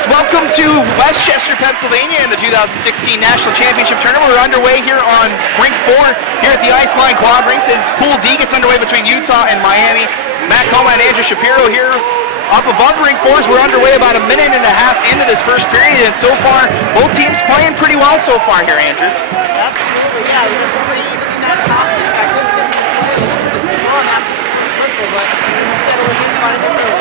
folks, welcome to Westchester, Pennsylvania in the 2016 National Championship Tournament. We're underway here on Rink 4 here at the Iceline Quad Rinks as Pool D gets underway between Utah and Miami. Matt Coma and Andrew Shapiro here up above Rink 4 as we're underway about a minute and a half into this first period, and so far both teams playing pretty well so far here, Andrew. Absolutely, yeah. It was pretty even in that top. In fact, it was play a little bit strong after the first whistle, but we settled in by the middle.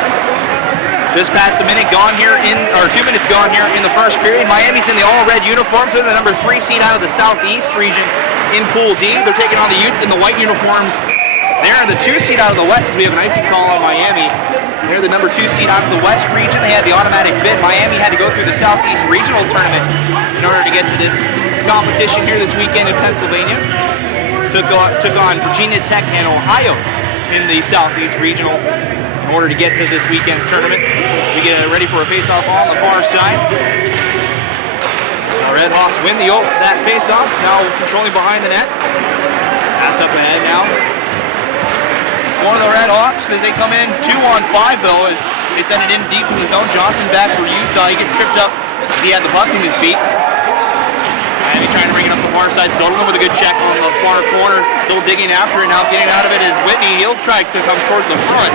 Just past a minute gone here or 2 minutes gone here in the first period. Miami's in the all-red uniforms. They're the number 3 seed out of the Southeast region in Pool D. They're taking on the Utes in the white uniforms. They're the 2 seed out of the West as we have an icing call on Miami. They're the number 2 seed out of the West region. They had the automatic bid. Miami had to go through the Southeast Regional Tournament in order to get to this competition here this weekend in Pennsylvania. Took on Virginia Tech and Ohio in the Southeast Regional in order to get to this weekend's tournament. We get ready for a face-off on the far side. The Red Hawks win that face-off, now controlling behind the net. Passed up ahead now. One of the Red Hawks, as they come in 2-on-5 though, as they send it in deep in the zone. Johnson back for Utah. He gets tripped up. He had the puck in his feet. And he's trying to bring it up the far side. Soderlund with a good check on the far corner. Still digging after it now. Getting out of it is Whitney. He'll try to come towards the front.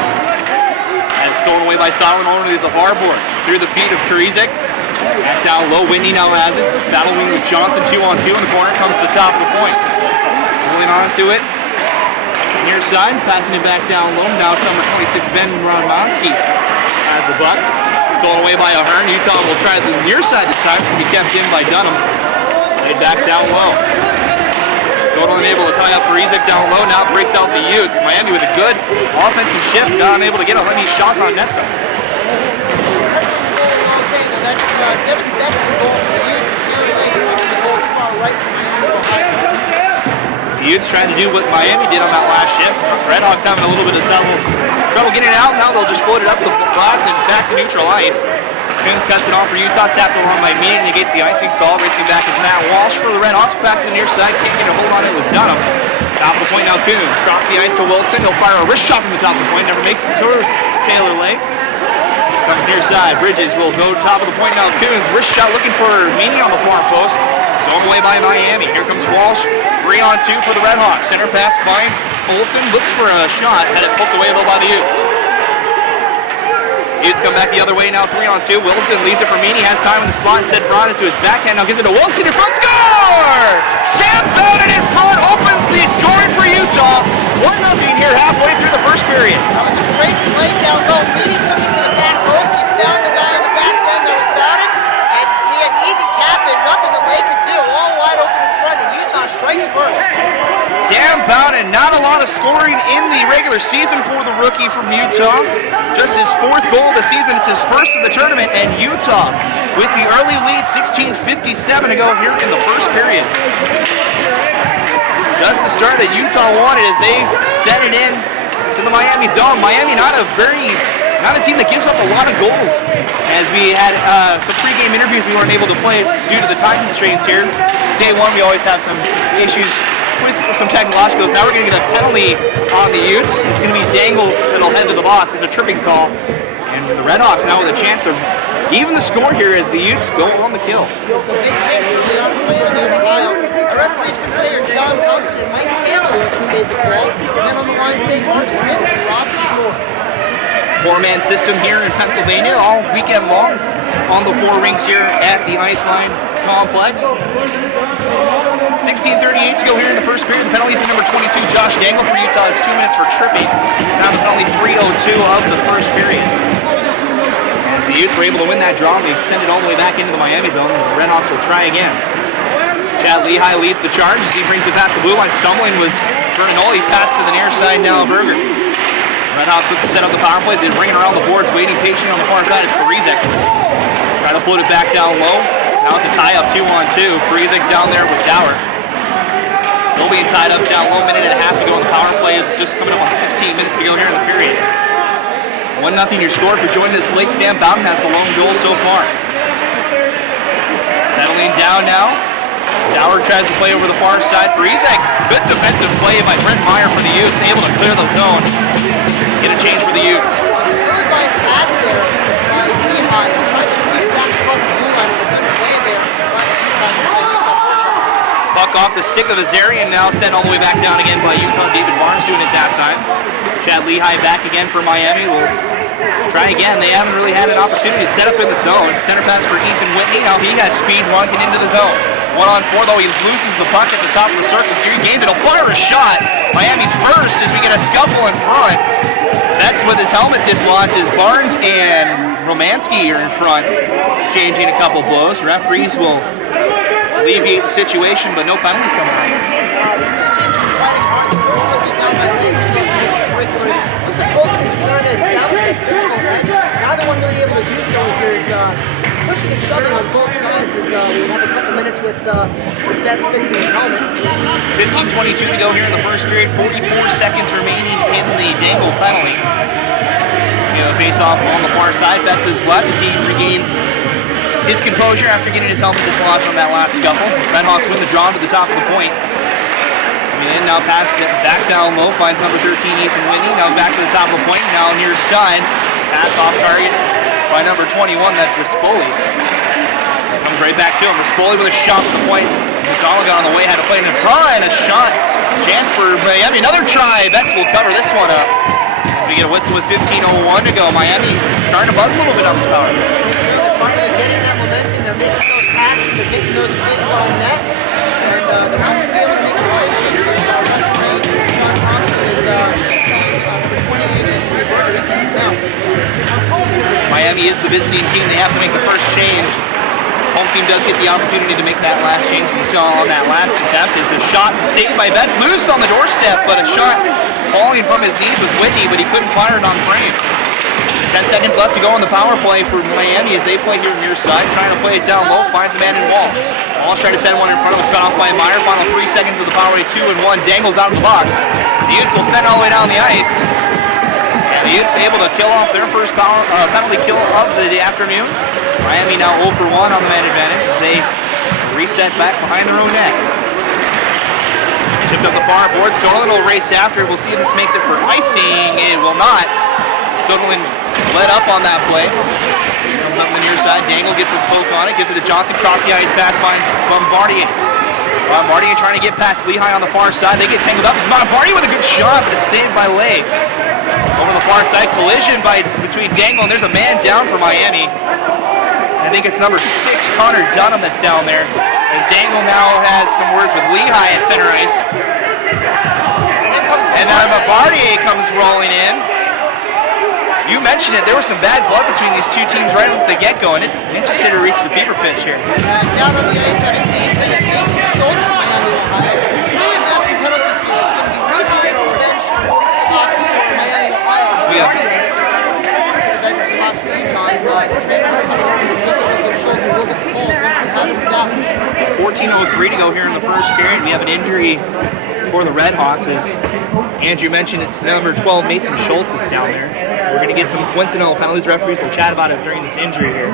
And stolen away by Solomon over to the far board. Through the feet of Karizek. Back down low. Whitney now has it. Battling with Johnson 2-on-2 in the corner. Comes to the top of the point. Pulling on to it. Near side. Passing it back down low. Now number 26 Ben Romanski has the buck. Stolen away by Ahern. Utah will try the near side this time. To be kept in by Dunham. Laid back down low. Soderlund able to tie up Karizek down low. Now breaks out the Utes. Miami with a good offensive shift. Not unable to get any shots on net though. The Utes trying to do what Miami did on that last shift. Red Hawks having a little bit of trouble getting it out. Now they'll just float it up the glass and back to neutral ice. Coons cuts it off for Utah, tapped along by me and negates the icing call. Racing back is Matt Walsh for the Red Hawks. Pass to the near side, can't get a hold on it with Dunham. Top of the point now, Coons. Cross the ice to Wilson. He'll fire a wrist shot from the top of the point. Never makes it towards Taylor Lake. Comes near side. Bridges will go top of the point now. Coons. Wrist shot looking for Meany on the far post. Thrown away by Miami. Here comes Walsh. 3-on-2 for the Red Hawks. Center pass finds Olsen. Looks for a shot. Had it poked away though by the Utes. Utes come back the other way now, 3-on-2. Wilson leaves it for Meany, has time in the slot, instead brought it to his backhand. Now gives it to Wilson in front, score! Sam Bowden in front opens the scoring for Utah. 1-0 here halfway through the first period. That was a great play down low. Meany took it to the back post. He found the guy on the back end that was Bowden, and he had easy tap it. Nothing the Lake could do. All wide open in front, and Utah strikes first. Sam Bowden, not a lot of scoring in the regular season for the rookie from Utah. Just his 4th goal of the season. It's his first of the tournament, and Utah with the early lead, 16:57 to go here in the first period. Just the start that Utah wanted as they sent it in to the Miami zone. Miami not a team that gives up a lot of goals. As we had some pregame interviews we weren't able to play due to the time constraints here. Day one we always have some issues with some technologicals. Now we're going to get a penalty on the Utes. It's going to be Dangle that'll head to the box. It's a tripping call. And the Red Hawks now with a chance to even the score here as the Utes go on the kill. It's a big change for the on-play on the Ohio. The referees for today are John Thompson and Mike Campbell who made the call. And then on the line today, Mark Smith and Rob Shore. 4-man system here in Pennsylvania all weekend long on the 4 rinks here at the Iceline Complex. 16:38 to go here in the first period. The penalties to number 22, Josh Dangle for Utah. It's 2 minutes for tripping. Now the penalty 3:02 of the first period. As the Utes were able to win that draw, they send it all the way back into the Miami zone. The Red Hawks will try again. Chad Lehigh leads the charge as he brings it past the blue line. Stumbling was Bernal. He passed to the near side now, Berger. Red Hawks look to set up the power plays. They're bringing around the boards, waiting patiently on the far side is Karizek. Try to float it back down low. Now it's a tie-up 2-on-2. Karizek down there with Dower. Still being tied up down low, minute and a half to go in the power play. Just coming up on 16 minutes to go here in the period. 1-0 your score. For joining us late, Sam Bowden has the lone goal so far. Settling down now. Dower tries to play over the far side. Karizek, good defensive play by Brent Meyer for the Utes. Able to clear the zone. Get a change for the Utes. Ill-advised pass there by Lehigh. Trying to move back Puck off the stick of Azarian, now sent all the way back down again by Utah. David Barnes doing it that time. Chad Lehigh back again for Miami. We'll try again. They haven't really had an opportunity to set up in the zone. Center pass for Ethan Whitney. Now he has speed walking into the zone. 1-on-4 though, he loses the puck at the top of the circle. He regains it. He'll fire a shot. Miami's first as we get a scuffle in front. That's with his helmet dislodges. Barnes and Romansky are in front, exchanging a couple blows. Referees will alleviate the situation, but no penalties coming out. These two teams have been fighting hard. The first was down by leg. Looks like both teams are trying to establish that physical edge. Neither one really able to do so. There's pushing and shoving on both sides as we have a couple minutes with Betts fixing his helmet. 15:22 to go here in the first period. 44 seconds remaining in the Dangle penalty. Face off on the far side. Betts is left as he regains his composure after getting his helmet dislodged from that last scuffle. Redhawks win the draw to the top of the point. And now pass back down low, finds number 13 Ethan Whitney. Now back to the top of the point. Now near side, pass off target by number 21. That's Rispoli. Comes right back to him. Rispoli with a shot at the point. McDonald got on the way, had to play it in front, and a shot. Chance for Miami. Another try. Betts will cover this one up. As we get a whistle with 15:01 to go. Miami starting to buzz a little bit on this power. So they're finally getting that momentum. They're making those passes. They're getting those plays on net. And they're not going to be able to make a line change here. Referee John Thompson is for 28 and Miami is the visiting team. They have to make the first change. Home team does get the opportunity to make that last change. We saw on that last attempt is a shot saved by Betts. Loose on the doorstep, but a shot falling from his knees was Whitney, but he couldn't fire it on frame. 10 seconds left to go on the power play for Miami as they play here near side. Trying to play it down low, finds a man in Walsh. Walsh trying to send one in front of him, was cut off by Meyer. Final 3 seconds of the power play, 2-1. Dangles out of the box. The Utes will send all the way down the ice. And the Utes able to kill off their first penalty kill of the afternoon. Miami now 0-for-1 on the man advantage as they reset back behind their own net. Tipped up the far board. Soderlund will race after. We'll see if this makes it for icing. It will not. Soderlund led up on that play. Comes up on the near side. Dangle gets a poke on it. Gives it to Johnson. Cross the ice pass. Finds Bombardier. Bombardier trying to get past Lehigh on the far side. They get tangled up. Bombardier with a good shot, but it's saved by Lay. Over the far side. Collision between Dangle, and there's a man down for Miami. I think it's number 6, Connor Dunham, that's down there. As Dangle now has some words with Lehigh at center ice. And now Bombardier comes rolling in. You mentioned it, there was some bad blood between these two teams right off the get-go, and it just hit to reach the fever pitch here. Down on the ice on his knees, then it's facing Schultz from Miami, Ohio. Three natural penalties here. It's going to be Lehigh to the bench for the Hawks from Miami, Ohio. Bombardier to the bench for the Hawks for Utah. Trainers coming over to Schultz will get the calls once we have him established. 14:03 to go here in the first period. We have an injury for the Redhawks, as Andrew mentioned. It's number 12, Mason Schultz, that's down there. We're going to get some coincidental penalties. Referees will chat about it during this injury here.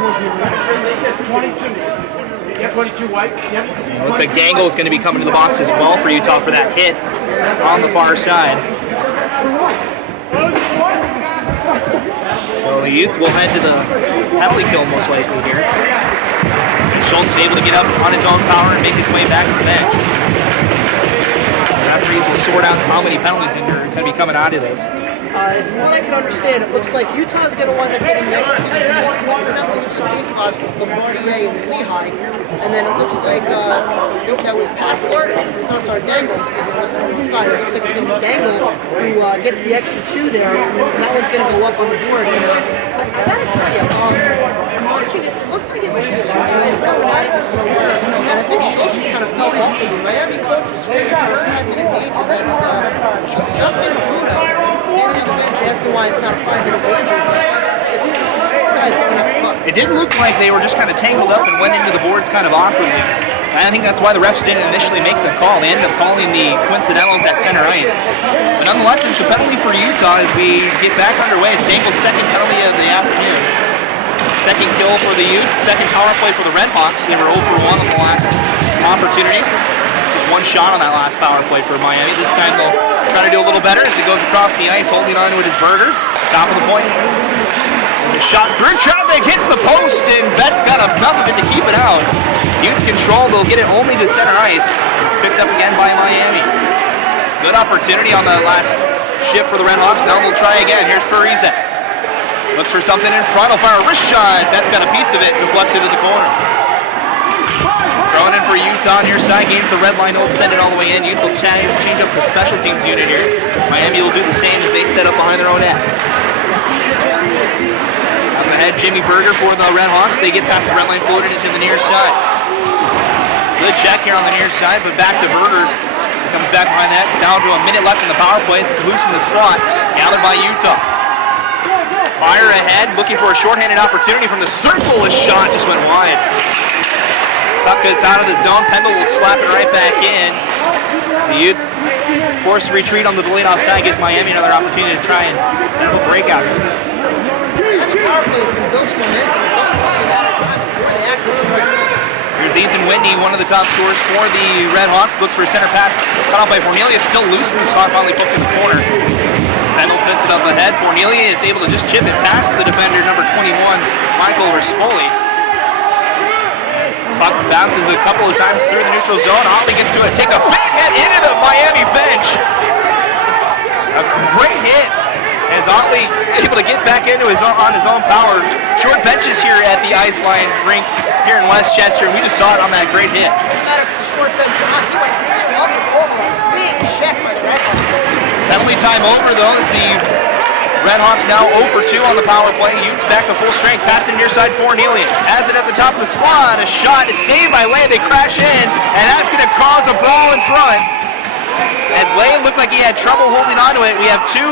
Looks like Dangle is going to be coming to the box as well for Utah for that hit on the far side. So the Utes will head to the penalty kill most likely here. And Schultz is able to get up on his own power and make his way back to the bench. The referees will sort out how many penalties are going to be coming out of this. From what I can understand, it looks like Utah's going to wind up getting the extra two incidentals for the base spots with Bombardier and Lehigh. And then it looks like, I think that was Passport, Dangle, excuse me, sorry, it looks like it's going to be Dangle who gets the extra two there, and that one's going to go up on the board. And, I gotta tell you, watching it, it looked like it was just two guys going at it, and I think Schultz just kind of fell awkwardly. Miami coach was screaming for a 5-minute major. That's Justin Bruno. Standing on the bench asking why it's not a 5-minute wager. It didn't look like they were just kind of tangled up and went into the boards kind of awkwardly. And I think that's why the refs didn't initially make the call. They ended up calling the coincidentals at center ice. But nonetheless, it's a penalty for Utah as we get back underway. It's Dangle's second penalty of the afternoon. Second kill for the Utes, second power play for the Redhawks. They were 0-for-1 on the last opportunity. Just one shot on that last power play for Miami. This time they'll try to do a little better as he goes across the ice, holding on with his burger. Top of the point. And the shot through traffic, hits the post, and Betts got enough of it to keep it out. Utes control, they'll get it only to center ice. picked up again by Miami. Good opportunity on the last shift for the Redhawks. Now they'll try again. Here's Parise. Looks for something in front. Will fire a wrist shot. That's got a piece of it. Deflects it to the corner. Throwing in for Utah near side. Gains the red line. He'll send it all the way in. Utah will change up the special teams unit here. Miami will do the same as they set up behind their own net. Up ahead, Jimmy Berger for the Redhawks. They get past the red line, floated into the near side. Good check here on the near side, but back to Berger. Comes back behind that. Down to a minute left in the power play. It's loose in the slot. Gathered by Utah. Fire ahead, looking for a shorthanded opportunity from the circle. A shot just went wide. Puck gets out of the zone. Pendle will slap it right back in. The Utes forced to retreat on the delayed offside. Gives Miami another opportunity to try and set up a breakout. Here's Ethan Whitney, one of the top scorers for the Redhawks. Looks for a center pass. Cut off by Cornelius. Still loose in the slot. Finally poked in the corner. Pendle puts it up ahead. Cornelia is able to just chip it past the defender, number 21, Michael Rispoli. Puck bounces a couple of times through the neutral zone. Otley gets to it, takes a big hit into the Miami bench. A great hit as Otley able to get back into on his own power. Short benches here at the Ice Line rink here in Westchester. We just saw it on that great hit. Doesn't matter if it's a short bench or not. He went up and over. Big check by the Redhawks. Penalty time over though as the Redhawks now 0 for 2 on the power play. Utes back to full strength, passing near side Cornelius. Has it at the top of the slot. A shot is saved by Lay. They crash in, and that's going to cause a brawl in front. As Lay looked like he had trouble holding on to it, we have two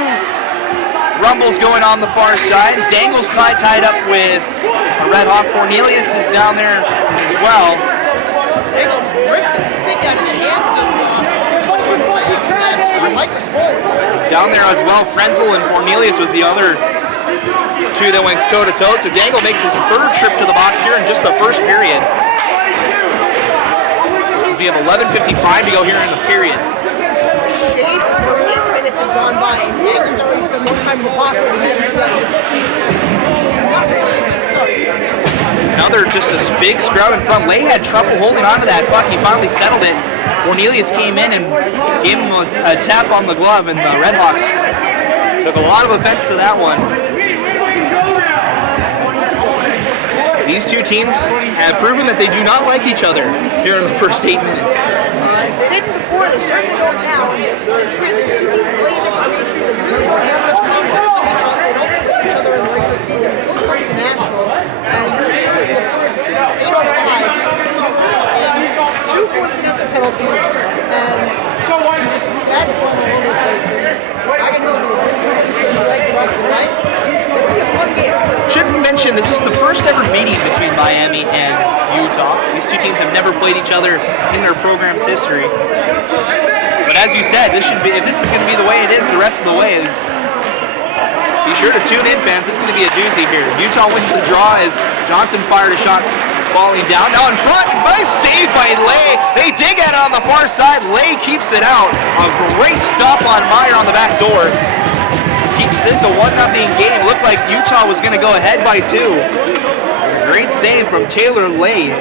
rumbles going on the far side. Dangle's tied up with a Redhawk. Cornelius is down there as well. Dangle ripped the stick out of the hands of Mike Rispoli. Down there as well, Frenzel and Cornelius was the other two that went toe-to-toe. So Dangle makes his third trip to the box here in just the first period. We have 11:55 to go here in the period. Shade over 8 minutes have gone by, and Dangle's already spent more time in the box than he has in the ice. Another just a big scrub in front. Lay had trouble holding on to that puck. He finally settled it. Cornelius came in and gave him a tap on the glove, and the Redhawks took a lot of offense to that one. These two teams have proven that they do not like each other here in the first 8 minutes. They didn't before, they certainly don't now. It's weird, these two teams play in information. They really don't have much confidence with each other. They don't play each other in the regular season until it comes to Nationals. And in the first 8:05, we've seen 2 coincidental penalties and some just bad blood all over the place. And I can just read this is like the rest of the night. It's going to be a fun game. Should mention this is the first ever meeting between Miami and Utah. These two teams have never played each other in their program's history. But as you said, this should be, if this is going to be the way it is the rest of the way, be sure to tune in, fans. It's going to be a doozy here. Utah wins the draw as Johnson fired a shot falling down. Now in front, nice save by Lay. They dig at it on the far side. Lay keeps it out. A great stop on Meyer on the back door. Keeps this a 1-0 game. Looked like Utah was going to go ahead by 2. Great save from Taylor Lay.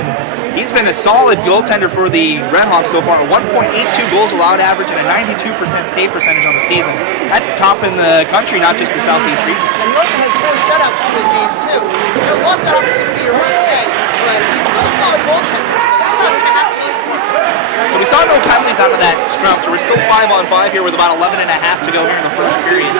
He's been a solid goaltender for the Redhawks so far. 1.82 goals allowed average and a 92% save percentage on the season. That's top in the country, not just the Southeast region. And he also has 4 shutouts to his game too. He lost that opportunity yesterday, but he's still a solid goaltender. So Utah's going to have to So we saw no penalties out of that scrum, so we're still 5-on-5 here with about 11 and a half to go here in the first period.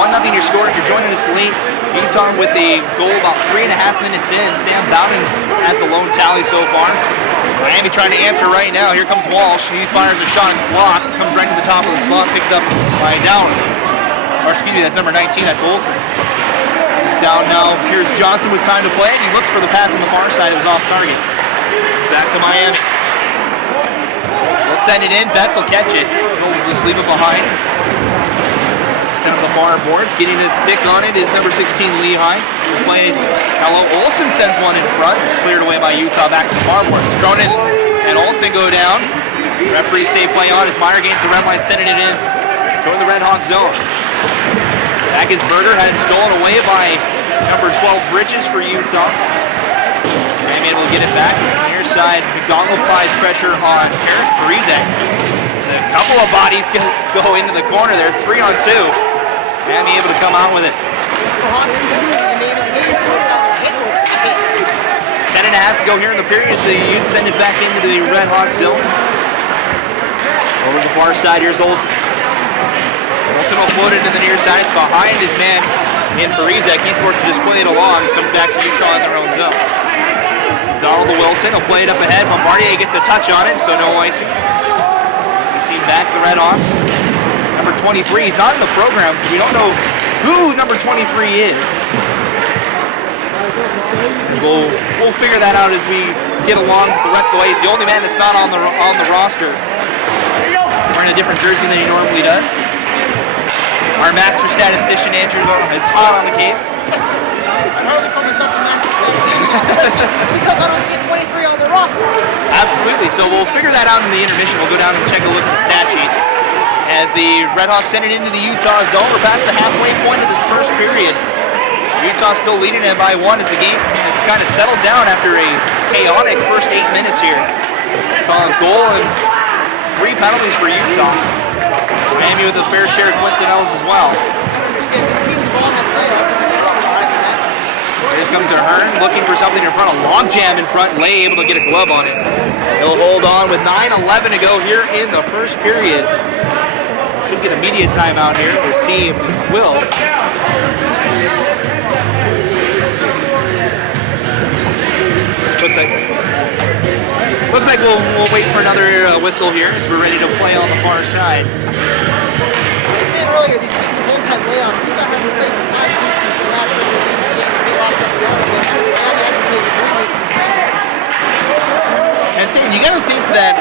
1-0 your score. If you're joining us late, Utah with a goal about 3.5 minutes in. Sam Downing has the lone tally so far. Miami trying to answer right now. Here comes Walsh. He fires a shot and blocked. Comes right to the top of the slot, picked up by Downing. Or excuse me, that's number 19. That's Olsen. He's down now. Here's Johnson with time to play. He looks for the pass on the far side. It was off target. Back to Miami. They'll send it in. Betts will catch it. He'll just leave it behind. On the far boards, getting his stick on it is number 16 Lehigh. Playing Hello. Olsen sends one in front. It's cleared away by Utah back to the far boards. Cronin and Olsen go down. Referee say play on as Meyer gains the red line, sending it in toward the Redhawk zone. Back is Berger, had it stolen away by number 12 Bridges for Utah. And Miami able to get it back. Near side, McDonald applies pressure on Eric Parizek. A couple of bodies go into the corner there, 3-on-2. Miami able to come out with it. 10.5 to go here in the period, so you send it back into the Red Hawk zone. Over to the far side, here's Olsen. Olsen will float it to the near side, it's behind his man in Parizek. He's forced to just play it along, comes back to Utah in their own zone. Donald to Wilson, he'll play it up ahead. Bombardier gets a touch on it, so no icing. You see back the Red Hawks. Number 23, he's not in the program, so we don't know who number 23 is. We'll figure that out as we get along the rest of the way. He's the only man that's not on the roster. Wearing a different jersey than he normally does. Our master statistician Andrew is hot on the case. I hardly call myself a master statistician because I don't see a 23 on the roster. Absolutely. So we'll figure that out in the intermission. We'll go down and check a look at the stat sheet. As the Red Hawks send it into the Utah zone, we're past the halfway point of this first period. Utah still leading it by 1 as the game has kind of settled down after a chaotic first 8 minutes here. Saw a goal and 3 penalties for Utah. Miami with a fair share of coincidentals as well. Here comes a Hearn looking for something in front, a log jam in front, Lay able to get a glove on it. He'll hold on with 9:11 to go here in the first period. Should get a media timeout here. We'll see if we will. Looks like we'll wait for another whistle here as we're ready to play on the far side. I was saying earlier, these teams have both had layoffs. Utah hasn't played for 5 weeks since the last game. They lost up the other game, and hasn't played for 3 weeks since. And so you got to think that,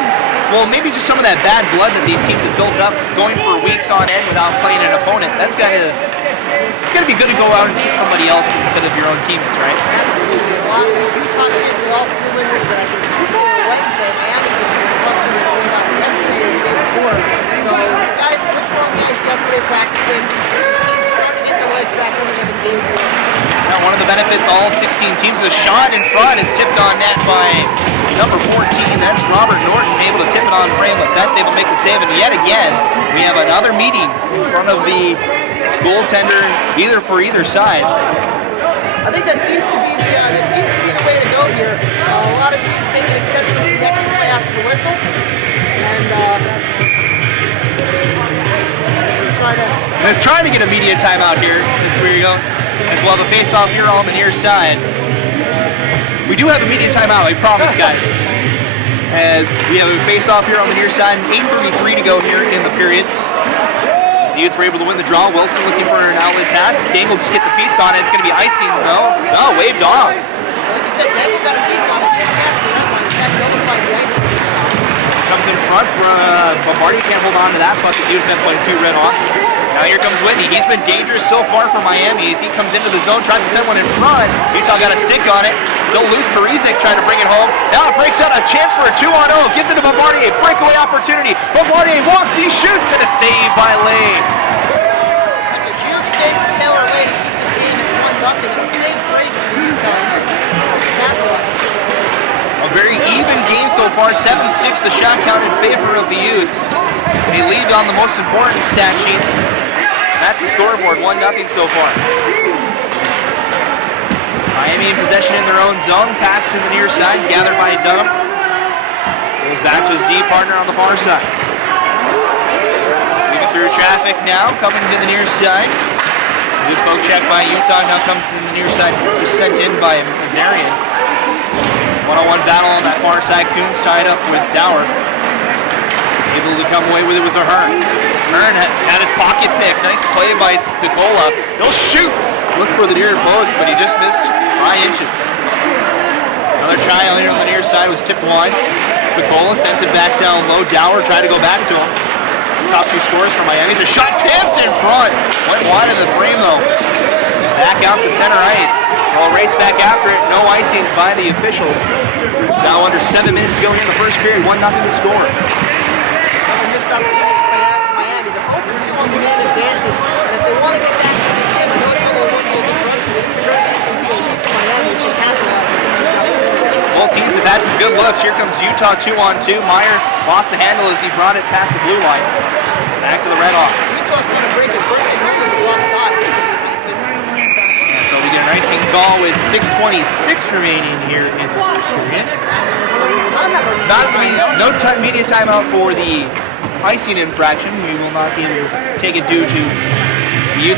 well, maybe just some of that bad blood that these teams have built up, going for weeks on end without playing an opponent. It's got to be good to go out and beat somebody else instead of your own teammates, right? Absolutely. A lot of these Utah games we all flew in with that. Wednesday, Miami just busted it away about yesterday and the day before. So these guys put on the ice yesterday practicing. These teams are starting to get their legs back under them in game 4. Now, one of the benefits all 16 teams, the shot in front is tipped on net by number 14. That's Robert Norton, able to tip it on frame. If that's able to make the save, and yet again, we have another meeting in front of the goaltender, either for either side. I think that seems to be the way to go here. A lot of teams taking exception to the extra play after the whistle, and they're trying to get a media timeout here. That's where you go. As well, the face-off here on the near side. We do have a media timeout, I promise, guys. As we have a face-off here on the near side, 8:33 to go here in the period. The Utes were able to win the draw. Wilson looking for an outlet pass. Dangle just gets a piece on it. It's going to be icing, though. No, waved off. like you said, Dangle got a piece on it. Just passed the other one. That nullified the icing. Comes in front. Bombardier can't hold on to that puck. He was meant to play 2 Red Hawks. Now here comes Whitney. He's been dangerous so far for Miami as he comes into the zone, tries to send one in front. Utah got a stick on it. Still loose. Parizek trying to bring it home. Now it breaks out, a chance for a 2-on-0. Gives it to Bombardier. Breakaway opportunity. Bombardier walks. He shoots, and a save by Lane. That's a huge save for Taylor Lane to keep this game at 1-0. And a big break for Utah. A very even game so far. 7-6 the shot count in favor of the Utes. They lead on the most important stat sheet. That's the scoreboard, 1-0 so far. Miami in possession in their own zone. Pass to the near side, gathered by Dunham. Goes back to his D partner on the far side. Moving through traffic now, coming to the near side. Good poke check by Utah, now comes to the near side, just sent in by Mazarian. One-on-one battle on that far side. Coons tied up with Dower. Able to come away with it was a Hearn. Hearn had his pocket pick. Nice play by Picola. He'll shoot. Look for the near post, but he just missed by inches. Another try on the near side was tipped wide. Picola sent it back down low. Dower tried to go back to him. Top 2 scores for Miami. A shot tipped in front. Went wide in the frame though. Back out to center ice. Well, race back after it. No icing by the officials. Now under 7 minutes to go here in the first period. 1-0 to score. Missed opportunity for Miami. They're 0-2 on the man advantage. And if they want to get back into this game, I know it's only 1 goal differential. It's very easy to be a hit for Miami and capitalize. had some good looks. Here comes Utah 2-on-2. Meyer lost the handle as he brought it past the blue line. Back to the Red Hawks. Utah's going to break his birthday number is offside. And so we get an icing call with 6:26 remaining here in the first period. No media timeout for the icing infraction. We will not be able to take it due to the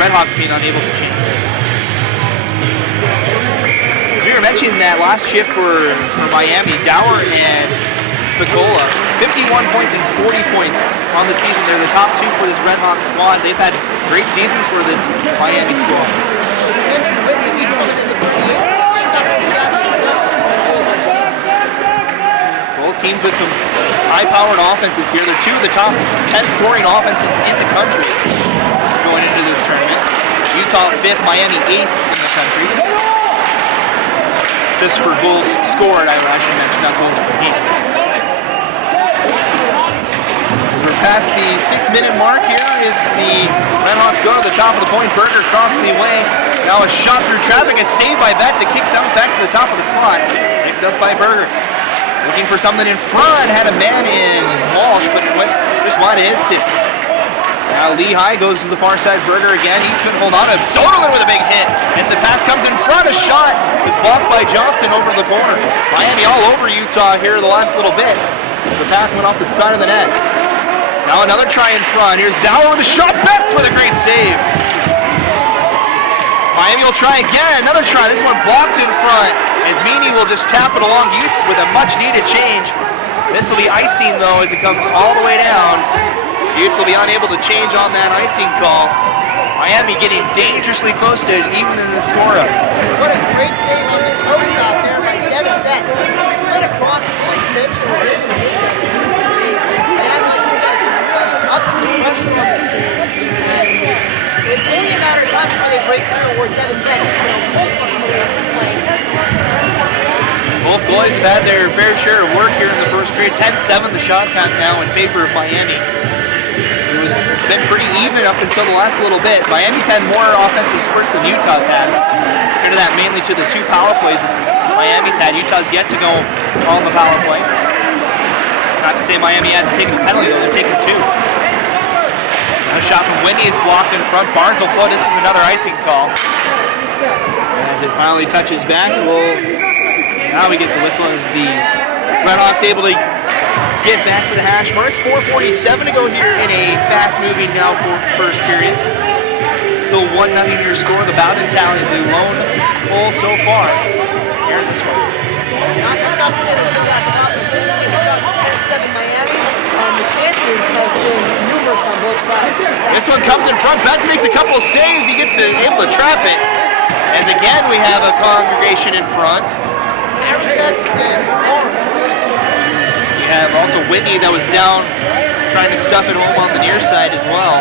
Red Hawks being unable to change. We were mentioning that last shift for Miami, Dower and Spicola, 51 points and 40 points on the season. They're the top two for this Red Hawks squad. They've had great seasons for this Miami squad. You mentioned Whitney, he's coming into the game. He's got some shots himself. Both teams with some high-powered offenses here. They're two of the top 10 scoring offenses in the country going into this tournament. Utah 5th, Miami 8th in the country. Just for goals scored, I should mention, not goals per game. We're past the 6-minute mark here. It's the Red Hawks go to the top of the point. Berger crossing the way. Now a shot through traffic, a save by Betts. It kicks out back to the top of the slot. Picked up by Berger. Looking for something in front. Had a man in Walsh, but just wide of his stick. Now Lehigh goes to the far side. Berger again. He couldn't hold on to him. Soderlund with a big hit. As the pass comes in front, a shot was blocked by Johnson over the corner. Miami all over Utah here the last little bit. The pass went off the side of the net. Now another try in front. Here's Dower with a shot. Betts with a great save. Miami will try again. Another try. This one blocked in front. As Meany will just tap it along Utes with a much needed change. This will be icing though as it comes all the way down. Utes will be unable to change on that icing call. Miami getting dangerously close to evening the score up. What a great save on the toe stop there by Devin Betts. He slid across fully switch and was able to make that save. Miami, like you said, really up the pressure on this game. And it's only a matter of time before they break through where Devin Betts will see playing. Both boys have had their fair share of work here in the first period. 10-7 the shot count now in favor of Miami. It's been pretty even up until the last little bit. Miami's had more offensive spurts than Utah's had. Due to that mainly to the two power plays that Miami's had. Utah's yet to go on the power play. Not to say Miami hasn't taken a penalty, though. They're taking two. A shot from Whitney is blocked in front. Barnes will float. This is another icing call. As it finally touches back, now we get the whistle as the Red Hawks able to get back to the hash mark. It's 4:47 to go here in a fast-moving now for first period. Still 1-0 your score. The Bowden tally, the lone goal so far here in this one. Not to say that they're back up, but the shot 10-7 Miami. The chances have been numerous on both sides. This one comes in front. Betts makes a couple of saves. He gets able to trap it. As again, we have a congregation in front. And Barnes. We have also Whitney that was down trying to stuff it home on the near side as well.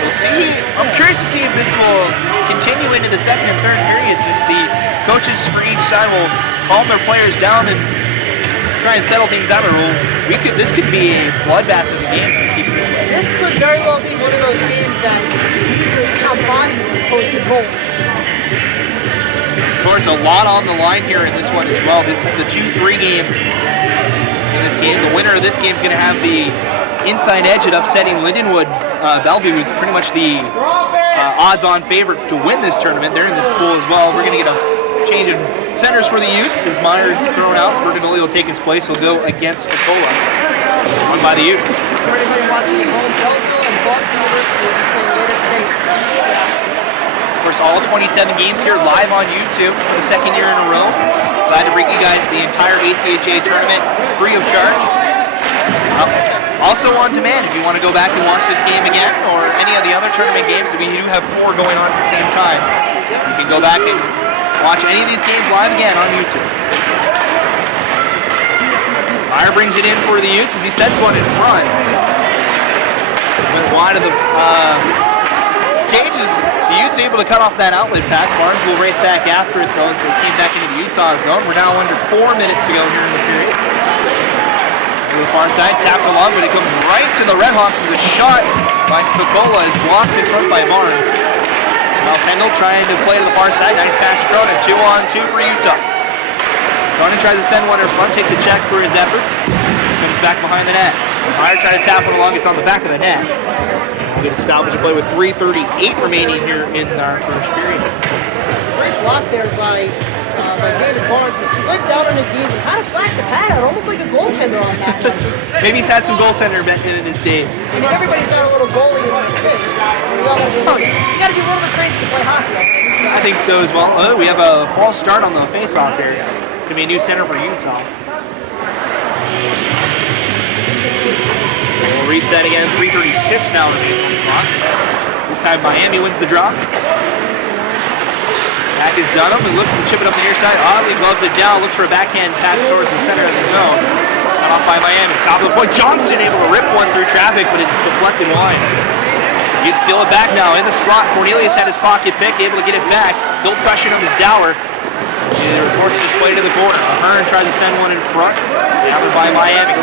We'll see. I'm curious to see if this will continue into the second and third periods. If the coaches for each side will calm their players down and try and settle things out, or this could be a bloodbath of the game if it keeps this way. This could very well be one of those games that you need to count bodies as opposed to goals. Of course, a lot on the line here in this one as well. This is the 2-3 game in this game. The winner of this game is going to have the inside edge at upsetting Lindenwood. Bellevue is pretty much the odds-on favorite to win this tournament. They're in this pool as well. We're going to get a change in centers for the Utes as Myers is thrown out. Bertinelli will take his place. He'll go against Spicola. Won by the Utes. For anybody watching at home, Belleville and Boston University will be playing later today. Of course, all 27 games here live on YouTube for the second year in a row. Glad to bring you guys the entire ACHA tournament free of charge. Also on demand if you want to go back and watch this game again or any of the other tournament games. We do have 4 going on at the same time. You can go back and watch any of these games live again on YouTube. Meyer brings it in for the Utes as he sends one in front. Went wide of the cages. The Utes able to cut off that outlet pass. Barnes will race back after it though, so it came back into the Utah zone. We're now under 4 minutes to go here in the period. To the far side, tapped along, but it comes right to the Red Hawks as a shot by Spicola is blocked in front by Barnes. Now Kendall trying to play to the far side. Nice pass to Cronin. 2-on-2 for Utah. Cronin tries to send one in front, takes a check for his efforts. Comes back behind the net. Meyer trying to tap it along. It's on the back of the net. We'll get a stoppage play with 3:38 remaining here in our first period. Great block there by David Barnes. He slid down on his knees and kind of flashed the pad out, almost like a goaltender on that one. Maybe he's had some goaltender in his days. I mean, everybody's got a little goalie in his kid. You gotta be a little bit crazy to play hockey, I think. So. I think so as well. Oh, we have a false start on the face-off here. Could be a new center for Utah. We'll reset again. 3:36 now remaining on the clock. This time Miami wins the draw. Back is Dunham, who looks to chip it up the near side. Oddly gloves it down, looks for a backhand pass towards the center of the zone. Cut off by Miami. Top of the point, Johnson able to rip one through traffic, but it's deflected wide. You can steal it back now in the slot. Cornelius had his pocket pick, able to get it back. Still pressuring him is Dower. And forced to just play to the corner. Ahern tries to send one in front. Gathered by Miami.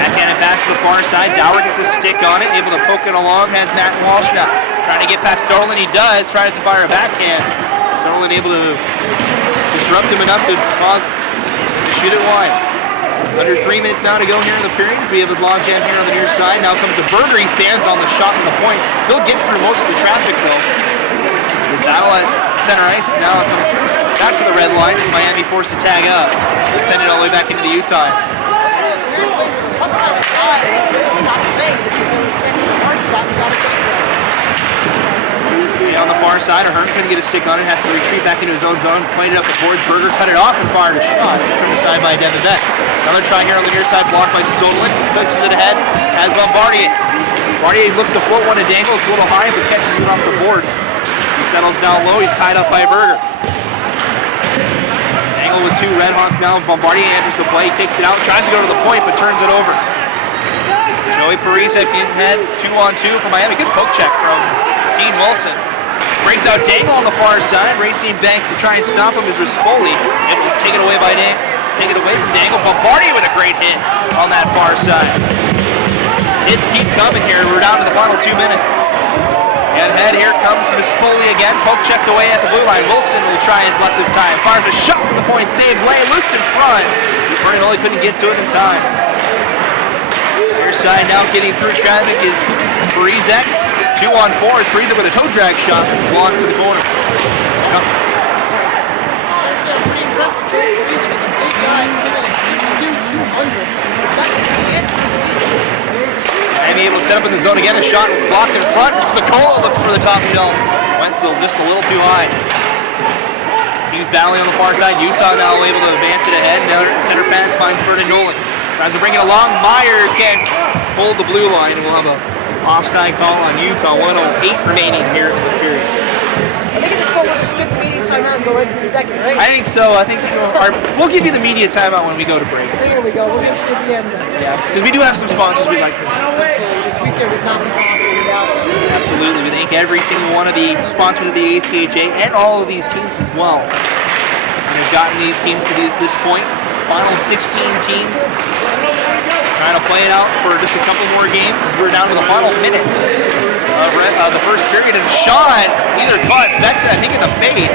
Backhand pass to the far side. Dower gets a stick on it, able to poke it along. Has Matt Walsh now. Trying to get past Sterling, he does. Tries to fire a backhand. Sterling able to disrupt him enough to cause to shoot it wide. Under 3 minutes now to go here in the period. We have a log jam here on the near side. Now comes the Berger. He stands on the shot from the point. Still gets through most of the traffic though. The battle at center ice. Now it comes back to the red line. Miami forced to tag up. They send it all the way back into the Utah. On the far side, Ahern couldn't get a stick on it, has to retreat back into his own zone, played it up the boards. Berger cut it off and fired a shot. It's turned aside by Devin Beck. Another try here on the near side, blocked by Soderlund. Pushes it ahead, has Bombardier. Bombardier looks to float one to Dangle. It's a little high, but catches it off the boards. He settles down low. He's tied up by Berger. Dangle with two Red Hawks now. Bombardier enters the play. He takes it out, tries to go to the point, but turns it over. Joey Parisa can head 2-on-2 for Miami. Good poke check from Dean Wilson. Breaks out Dangle on the far side. Racing back to try and stop him is Rispoli. Able to take it away by Dangle. Take it away from Dangle. Bombardier with a great hit on that far side. Hits keep coming here. We're down to the final 2 minutes. And ahead here comes Rispoli again. Poke checked away at the blue line. Wilson will try his luck this time. Fires a shot from the point. Saved way loose in front. Bertinelli couldn't get to it in time. Near side now getting through traffic is Parizek. 2-on-4 is Frieza with a toe drag shot. It's blocked to the corner. I'm pretty impressed with Joey Frieza. He's a big guy. He's at 6'2", 200. Miami able to set up in the zone again. A shot blocked in front. Spatola looks for the top shelf. Went to just a little too high. He was battling on the far side. Utah now able to advance it ahead. Now center pass finds Vernon Nolan. Tries to bring it along. Meyer can't hold the blue line. And we'll have a offside call on Utah. 1:08 remaining here in the period. I think at this point we'll just skip the media timeout and go right to the second, right? I think so. I think we'll give you the media timeout when we go to break. Here we go. We'll give it at the end. Yeah, because we do have some sponsors we'd like to. Absolutely. This weekend would not be possible without them. Absolutely. We thank every single one of the sponsors of the ACHA and all of these teams as well. And we've gotten these teams to this point. Final 16 teams. Trying to play it out for just a couple more games as we're down to the final minute of the first period. And shot either caught Betts, I think, in the face.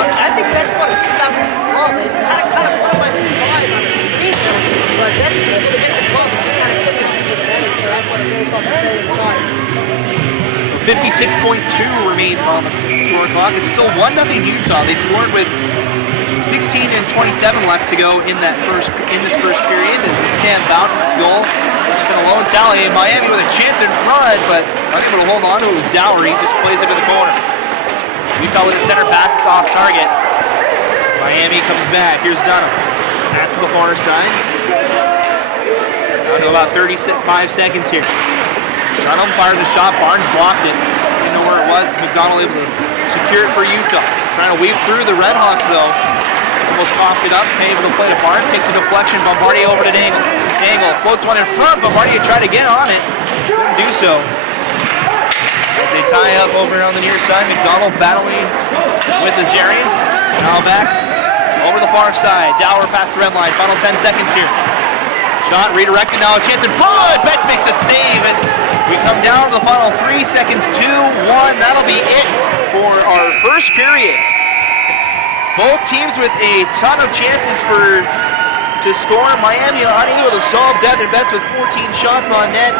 I think that's what stopped his glove. It kind of caught by surprise on his feet, but that's able to get the glove and just kind of took it to the bench. So that's what it goes off to stay inside. So 56.2 remain on the score clock. It's still 1-0 Utah. They scored with 16 and 27 left to go in this first period. And Sam Bowden's goal. It's been a lone tally. Miami with a chance in front, but unable to hold on to it was Dower. He just plays it in the corner. Utah with a center pass. It's off target. Miami comes back. Here's Dunham. That's to the far side. Down to about 35 seconds here. Dunham fires a shot. Barnes blocked it. Didn't know where it was. McDonald able to secure it for Utah. Trying to weave through the Red Hawks though. Almost coughed it up, able to play to Barnes, takes a deflection, Bombardier over to Dangle. Dangle floats one in front, Bombardier tried to get on it, couldn't do so. As they tie up over on the near side, McDonald battling with the Zarian. Now back over the far side, Dower past the red line, final 10 seconds here. Shot redirected now, a chance in front. Betts makes a save as we come down to the final 3 seconds, 2-1. That'll be it for our first period. Both teams with a ton of chances to score. Miami unable to solve. Devin Betts with 14 shots on net.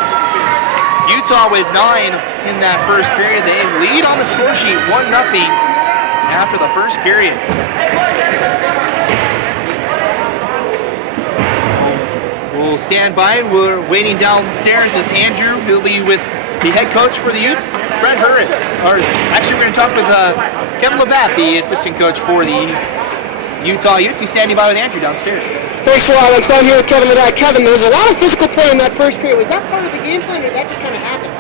Utah with 9 in that first period. They lead on the score sheet 1-0 after the first period. We'll stand by. We're waiting downstairs as Andrew, who'll be with the head coach for the Utes, Brett Harris. Or actually, we're going to talk with Kevin Labatt, the assistant coach for the Utah Utes. He's standing by with Andrew downstairs. Thanks a lot, Alex. I'm here with Kevin Labatt. Kevin, there was a lot of physical play in that first period. Was that part of the game plan, or that just kind of happened?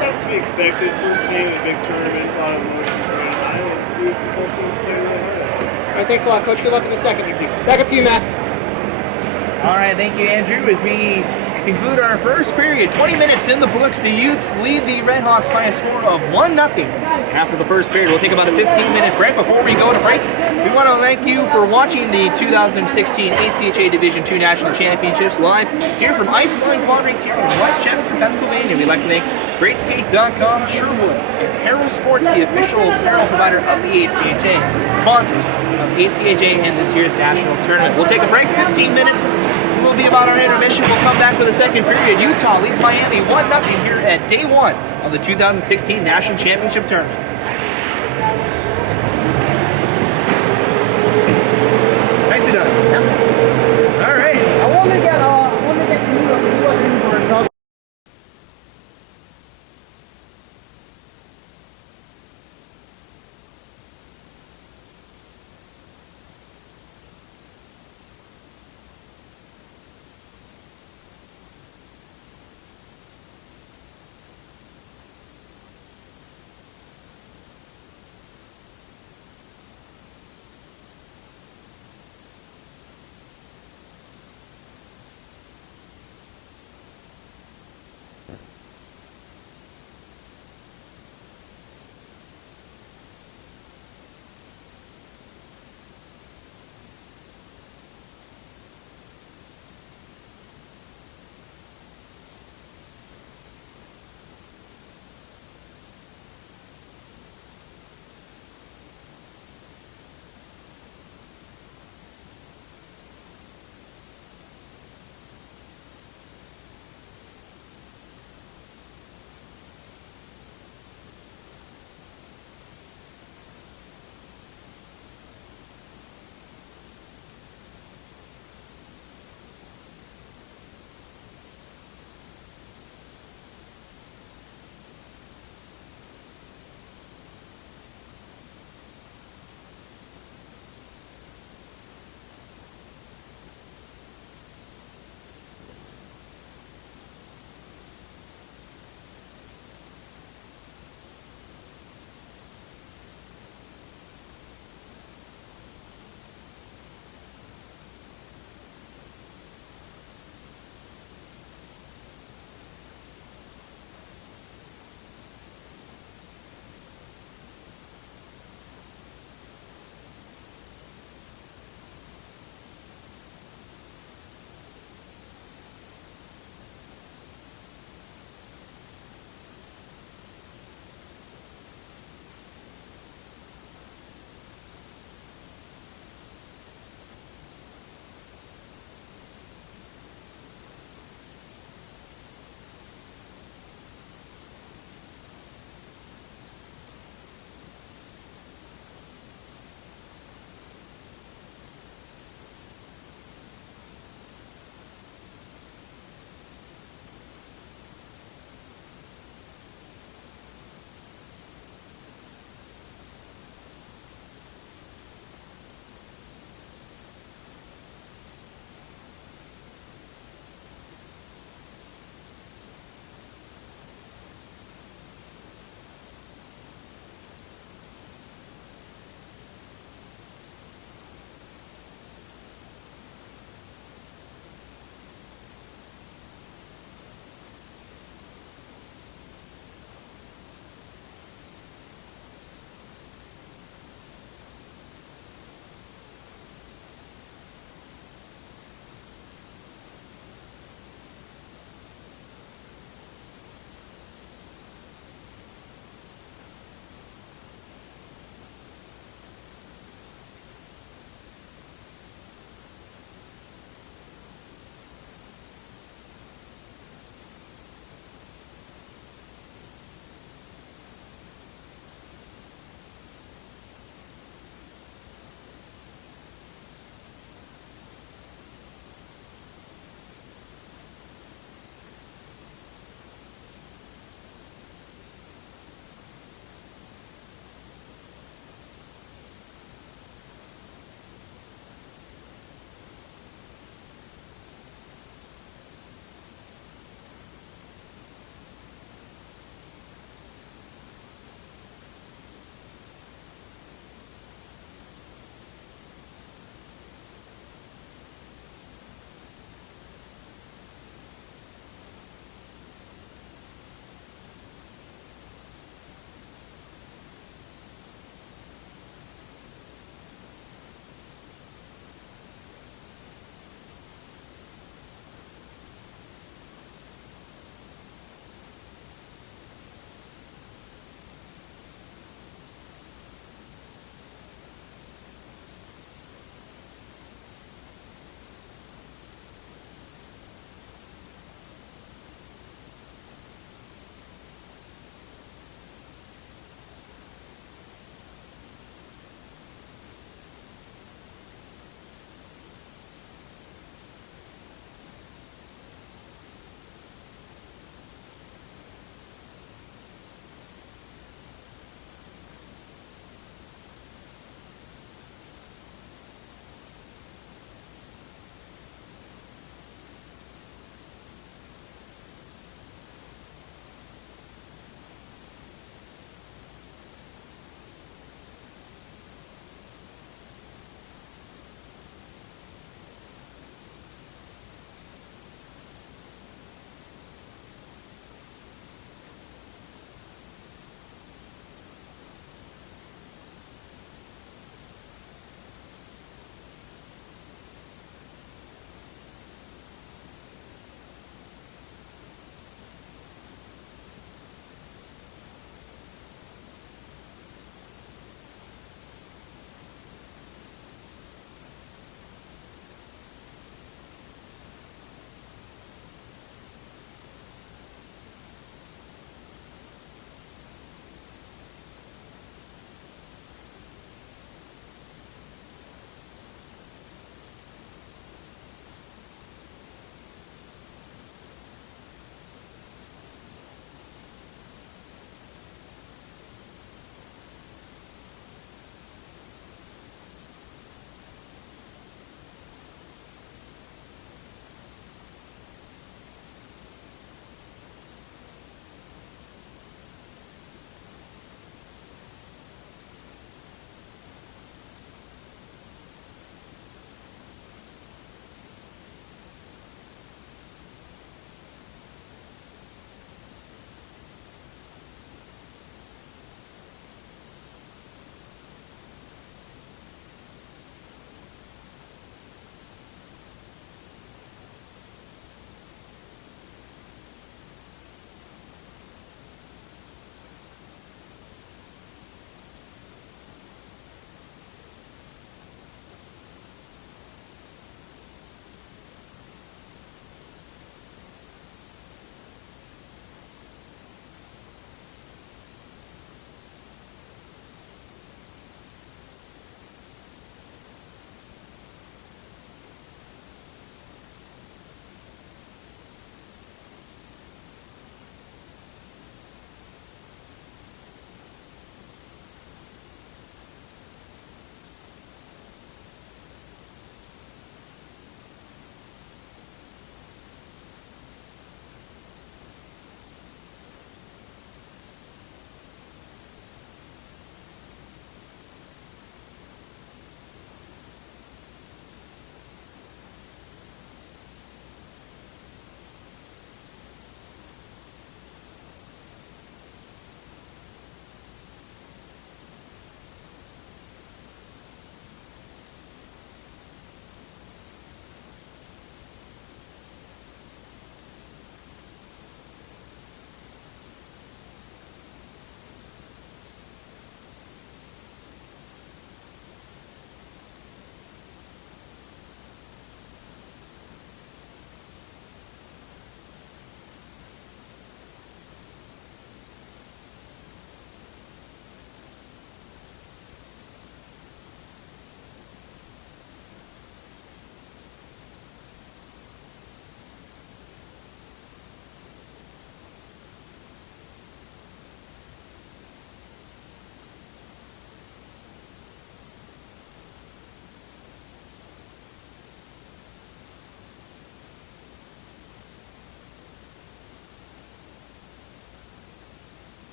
That's to be expected. First game of a big tournament, a lot of emotions running high, and we both played really hard. All right, thanks a lot, Coach. Good luck in the second. Thank you. Back up to you, Matt. All right, thank you, Andrew. As we conclude our first period, 20 minutes in the books, the Utes lead the Redhawks by a score of 1-0 after the first period. We'll take about a 15-minute break. Before we go to break, we want to thank you for watching the 2016 ACHA Division II National Championships live here from Iceland Quad Race here in Westchester, Pennsylvania. We'd like to thank GreatSkate.com, Sherwood, and Apparel Sports, the official apparel provider of the ACHA, sponsors of ACHA and this year's national tournament. We'll take a break, 15 minutes. Will be about our intermission. We'll come back for the second period. Utah leads Miami 1-0 here at day 1 of the 2016 National Championship Tournament. Nicely done. Yep. All right. I wanted to get Knut up, but he wasn't in for it, so I was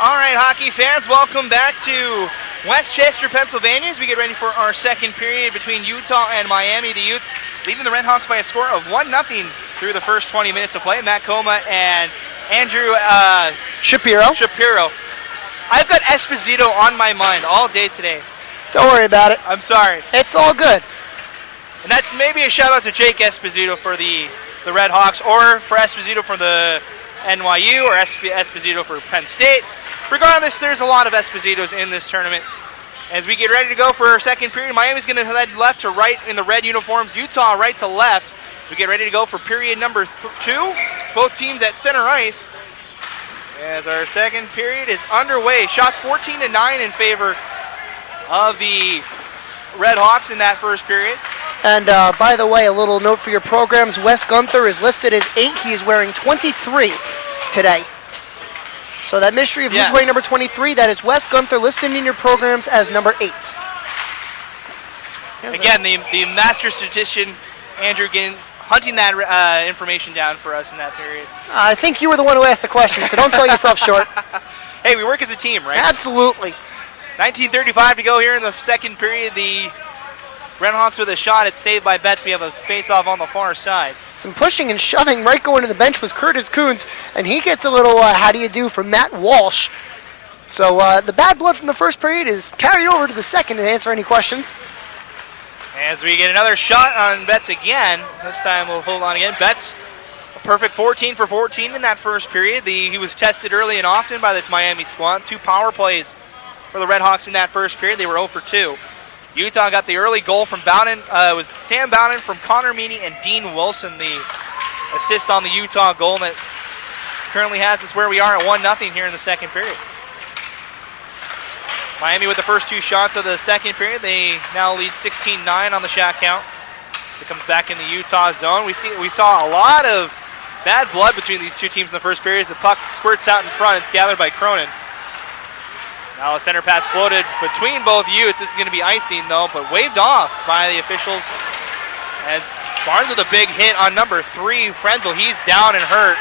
All right, hockey fans, welcome back to Westchester, Pennsylvania, as we get ready for our second period between Utah and Miami. The Utes leading the Redhawks by a score of 1-0 through the first 20 minutes of play. Matt Coma and Andrew Shapiro. I've got Esposito on my mind all day today. Don't worry about it. I'm sorry. It's all good. And that's maybe a shout out to Jake Esposito for the Redhawks, or for Esposito for the NYU, or Esposito for Penn State. Regardless, there's a lot of Espositos in this tournament. As we get ready to go for our second period, Miami's going to head left to right in the red uniforms, Utah right to left. As we get ready to go for period number 2, both teams at center ice. As our second period is underway, shots 14-9 in favor of the Redhawks in that first period. And by the way, a little note for your programs, Wes Gunther is listed as 8. He is wearing 23 today. So that mystery of who's wearing number 23, that is Wes Gunther, listed in your programs as number 8. Again, the master statistician, Andrew, hunting that information down for us in that period. I think you were the one who asked the question, so don't sell yourself short. Hey, we work as a team, right? Absolutely. 19:35 to go here in the second period. The Redhawks with a shot. It's saved by Betts. We have a face-off on the far side. Some pushing and shoving right going to the bench was Curtis Coons, and he gets a little how do you do from Matt Walsh. So the bad blood from the first period is carried over to the second to answer any questions. As we get another shot on Betts again. This time we'll hold on again. Betts, a perfect 14 for 14 in that first period. He was tested early and often by this Miami squad. 2 power plays for the Redhawks in that first period. They were 0 for 2. Utah got the early goal from Bowden. It was Sam Bowden from Connor Meany and Dean Wilson, the assist on the Utah goal that currently has us where we are at 1-0 here in the second period. Miami with the first 2 shots of the second period. They now lead 16-9 on the shot count. As it comes back in the Utah zone. We saw a lot of bad blood between these two teams in the first period as the puck squirts out in front. It's gathered by Cronin. Now a center pass floated between both Utes. This is going to be icing though, but waved off by the officials. As Barnes with a big hit on number 3, Frenzel. He's down and hurt,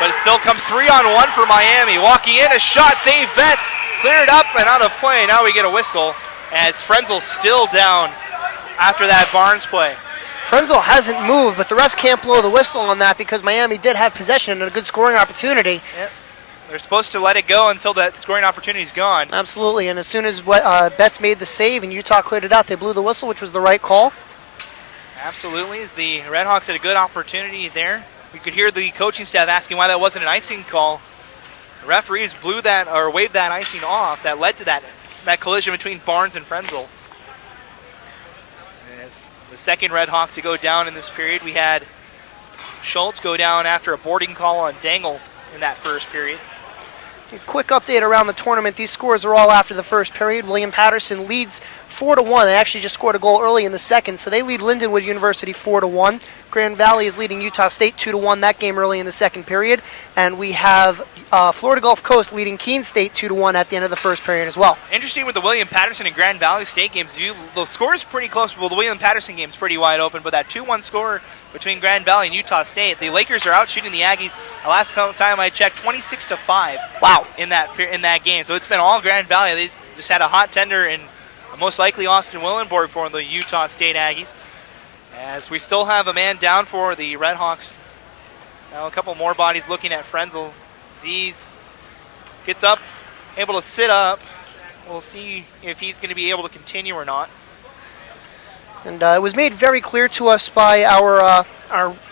but it still comes 3-on-1 for Miami. Walking in, a shot, save Betts. Cleared up and out of play. Now we get a whistle as Frenzel's still down after that Barnes play. Frenzel hasn't moved, but the rest can't blow the whistle on that because Miami did have possession and a good scoring opportunity. Yep. They're supposed to let it go until that scoring opportunity's gone. Absolutely, and as soon as Betts made the save and Utah cleared it out, they blew the whistle, which was the right call. Absolutely, as the Redhawks had a good opportunity there. We could hear the coaching staff asking why that wasn't an icing call. The referees blew that, or waved that icing off. That led to that collision between Barnes and Frenzel. As the second Redhawk to go down in this period, we had Schultz go down after a boarding call on Dangle in that first period. A quick update around the tournament. These scores are all after the first period. William Patterson leads 4-1. They actually just scored a goal early in the second, so they lead Lindenwood University 4-1. Grand Valley is leading Utah State 2-1 that game early in the second period. And we have Florida Gulf Coast leading Keene State 2-1 at the end of the first period as well. Interesting with the William Patterson and Grand Valley State games. The score is pretty close. Well, the William Patterson game is pretty wide open, but that 2-1 score between Grand Valley and Utah State, the Lakers are out shooting the Aggies. The last time I checked, 26-5. Wow! In that game, so it's been all Grand Valley. They just had a hot tender and most likely Austin Willenborg for the Utah State Aggies. As we still have a man down for the Redhawks. Now a couple more bodies looking at Frenzel. Z's gets up, able to sit up. We'll see if he's going to be able to continue or not. And it was made very clear to us by our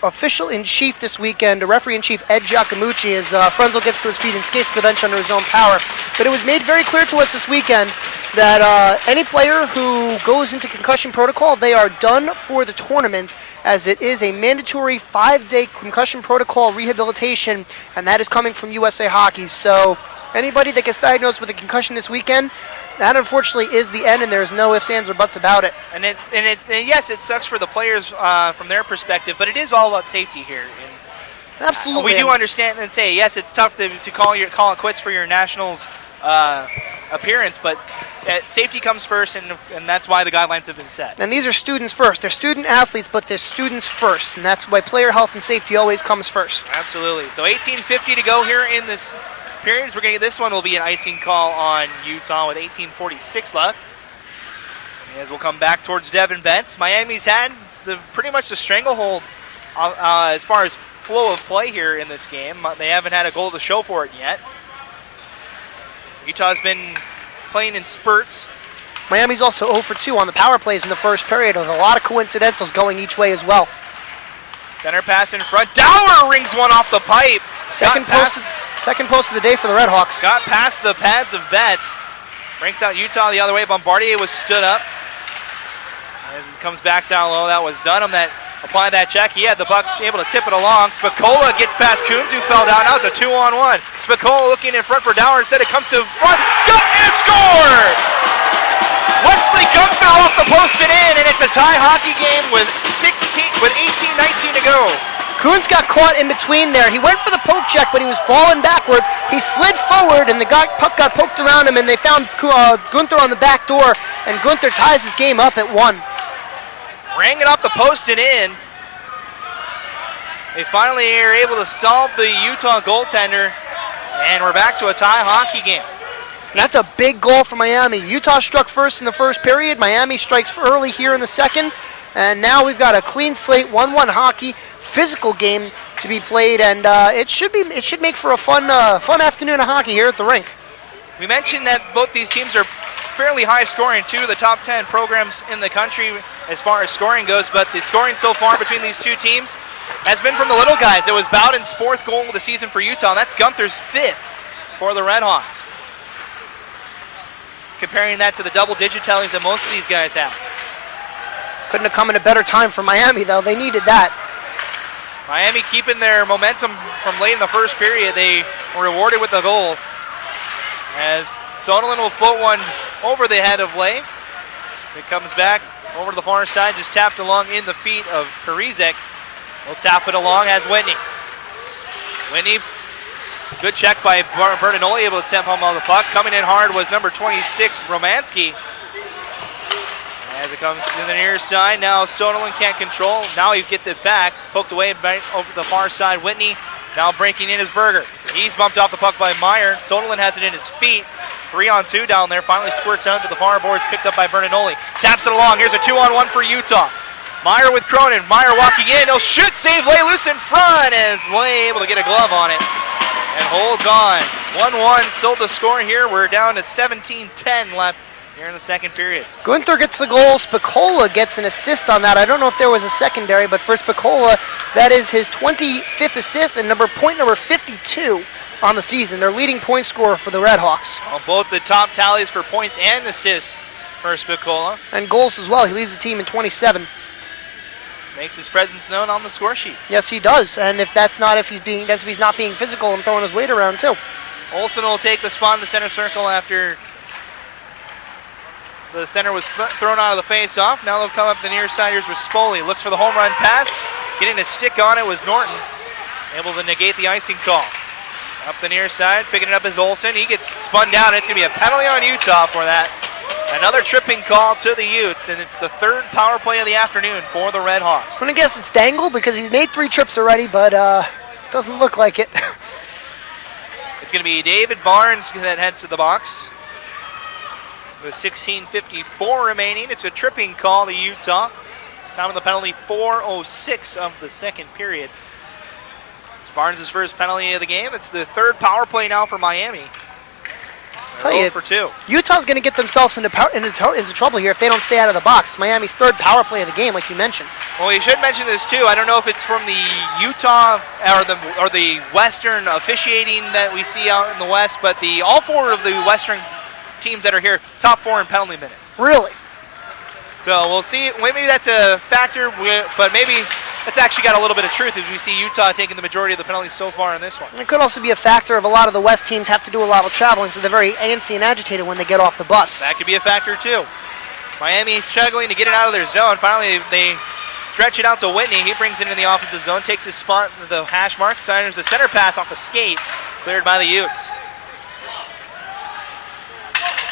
official-in-chief this weekend, referee-in-chief Ed Giacomucci, as Frenzel gets to his feet and skates to the bench under his own power. But it was made very clear to us this weekend that any player who goes into concussion protocol, they are done for the tournament, as it is a mandatory 5-day concussion protocol rehabilitation, and that is coming from USA Hockey. So anybody that gets diagnosed with a concussion this weekend, that unfortunately is the end, and there's no ifs, ands, or buts about it. And yes, it sucks for the players from their perspective, but it is all about safety here. And absolutely. We do understand and say, yes, it's tough to call it quits for your nationals appearance, but safety comes first, and that's why the guidelines have been set. And these are students first. They're student athletes, but they're students first, and that's why player health and safety always comes first. Absolutely. So 18:50 to go here in this periods. We're going to get this one will be an icing call on Utah with 18:46 left. As we'll come back towards Devin Betts. Miami's had pretty much the stranglehold as far as flow of play here in this game. They haven't had a goal to show for it yet. Utah's been playing in spurts. Miami's also 0 for 2 on the power plays in the first period, with a lot of coincidentals going each way as well. Center pass in front. Dower rings one off the pipe. Second post of the day for the Red Hawks. Got past the pads of Betts. Brings out Utah the other way. Bombardier was stood up. As it comes back down low, that was Dunham that applied that check. He had the puck, able to tip it along. Spicola gets past Coons, who fell down. Now it's a 2-on-1. Spicola looking in front for Dower. Instead, it comes to front. Scott is scored! Wesley Gunther off the post and in, and it's a tie hockey game with 18-19 to go. Coons got caught in between there. He went for the poke check, but he was falling backwards. He slid forward, and the puck got poked around him, and they found Gunther on the back door, and Gunther ties his game up at 1. Rang it off the post and in. They finally are able to solve the Utah goaltender, and we're back to a tie hockey game. And that's a big goal for Miami. Utah struck first in the first period. Miami strikes early here in the second. And now we've got a clean slate, 1-1 hockey, physical game to be played, and it should make for a fun afternoon of hockey here at the rink. We mentioned that both these teams are fairly high scoring, 2 of the top 10 programs in the country as far as scoring goes, but the scoring so far between these two teams has been from the little guys. It was Bowden's 4th goal of the season for Utah, and that's Gunther's 5th for the Red Hawks. Comparing that to the double-digit tallies that most of these guys have. Couldn't have come in a better time for Miami, though. They needed that. Miami keeping their momentum from late in the first period. They were rewarded with the goal. As Soderlund will float one over the head of Lay. It comes back over to the far side, just tapped along in the feet of Parizek. Will tap it along as Whitney. Whitney, good check by Bertinoli, able to tempt home on the puck. Coming in hard was number 26, Romanski. As it comes to the near side, now Soderlund can't control. Now he gets it back, poked away over the far side. Whitney now breaking in is Berger. He's bumped off the puck by Meyer. Soderlund has it in his feet. 3-on-2 down there. Finally squirts out to the far boards, picked up by Bertinoli. Taps it along. Here's a 2-on-1 for Utah. Meyer with Cronin. Meyer walking in. He'll shoot, save Lay loose in front. As Lay able to get a glove on it and holds on. 1-1 still the score here. We're down to 17-10 left here in the second period. Gunther gets the goal. Spicola gets an assist on that. I don't know if there was a secondary, but for Spicola, that is his 25th assist and point number 52 on the season. Their leading point scorer for the Red Hawks. Well, both the top tallies for points and assists for Spicola. And goals as well. He leads the team in 27. Makes his presence known on the score sheet. Yes, he does. And if he's not being physical and throwing his weight around too. Olsen will take the spot in the center circle after the center was thrown out of the face-off. Now they'll come up the near side. Here's Rispoli. Looks for the home run pass. Getting a stick on it was Norton. Able to negate the icing call. Up the near side, picking it up is Olsen. He gets spun down. It's going to be a penalty on Utah for that. Another tripping call to the Utes, and it's the 3rd power play of the afternoon for the Red Hawks. I'm going to guess it's Dangle because he's made 3 trips already, but doesn't look like it. It's going to be David Barnes that heads to the box. With 16:54 remaining, it's a tripping call to Utah. Time of the penalty, 4:06 of the second period. It's Barnes' first penalty of the game. It's the 3rd power play now for Miami. Tell you, for 2. Utah's going to get themselves into trouble here if they don't stay out of the box. Miami's 3rd power play of the game, like you mentioned. Well, you should mention this too. I don't know if it's from the Utah or the Western officiating that we see out in the West, but all 4 of the Western teams that are here, top 4 in penalty minutes. Really? So we'll see. Maybe that's a factor, but maybe that's actually got a little bit of truth as we see Utah taking the majority of the penalties so far in this one. It could also be a factor of a lot of the West teams have to do a lot of traveling, so they're very antsy and agitated when they get off the bus. That could be a factor too. Miami struggling to get it out of their zone. Finally, they stretch it out to Whitney. He brings it into the offensive zone, takes his spot in the hash mark. There's a center pass off the skate, cleared by the Utes.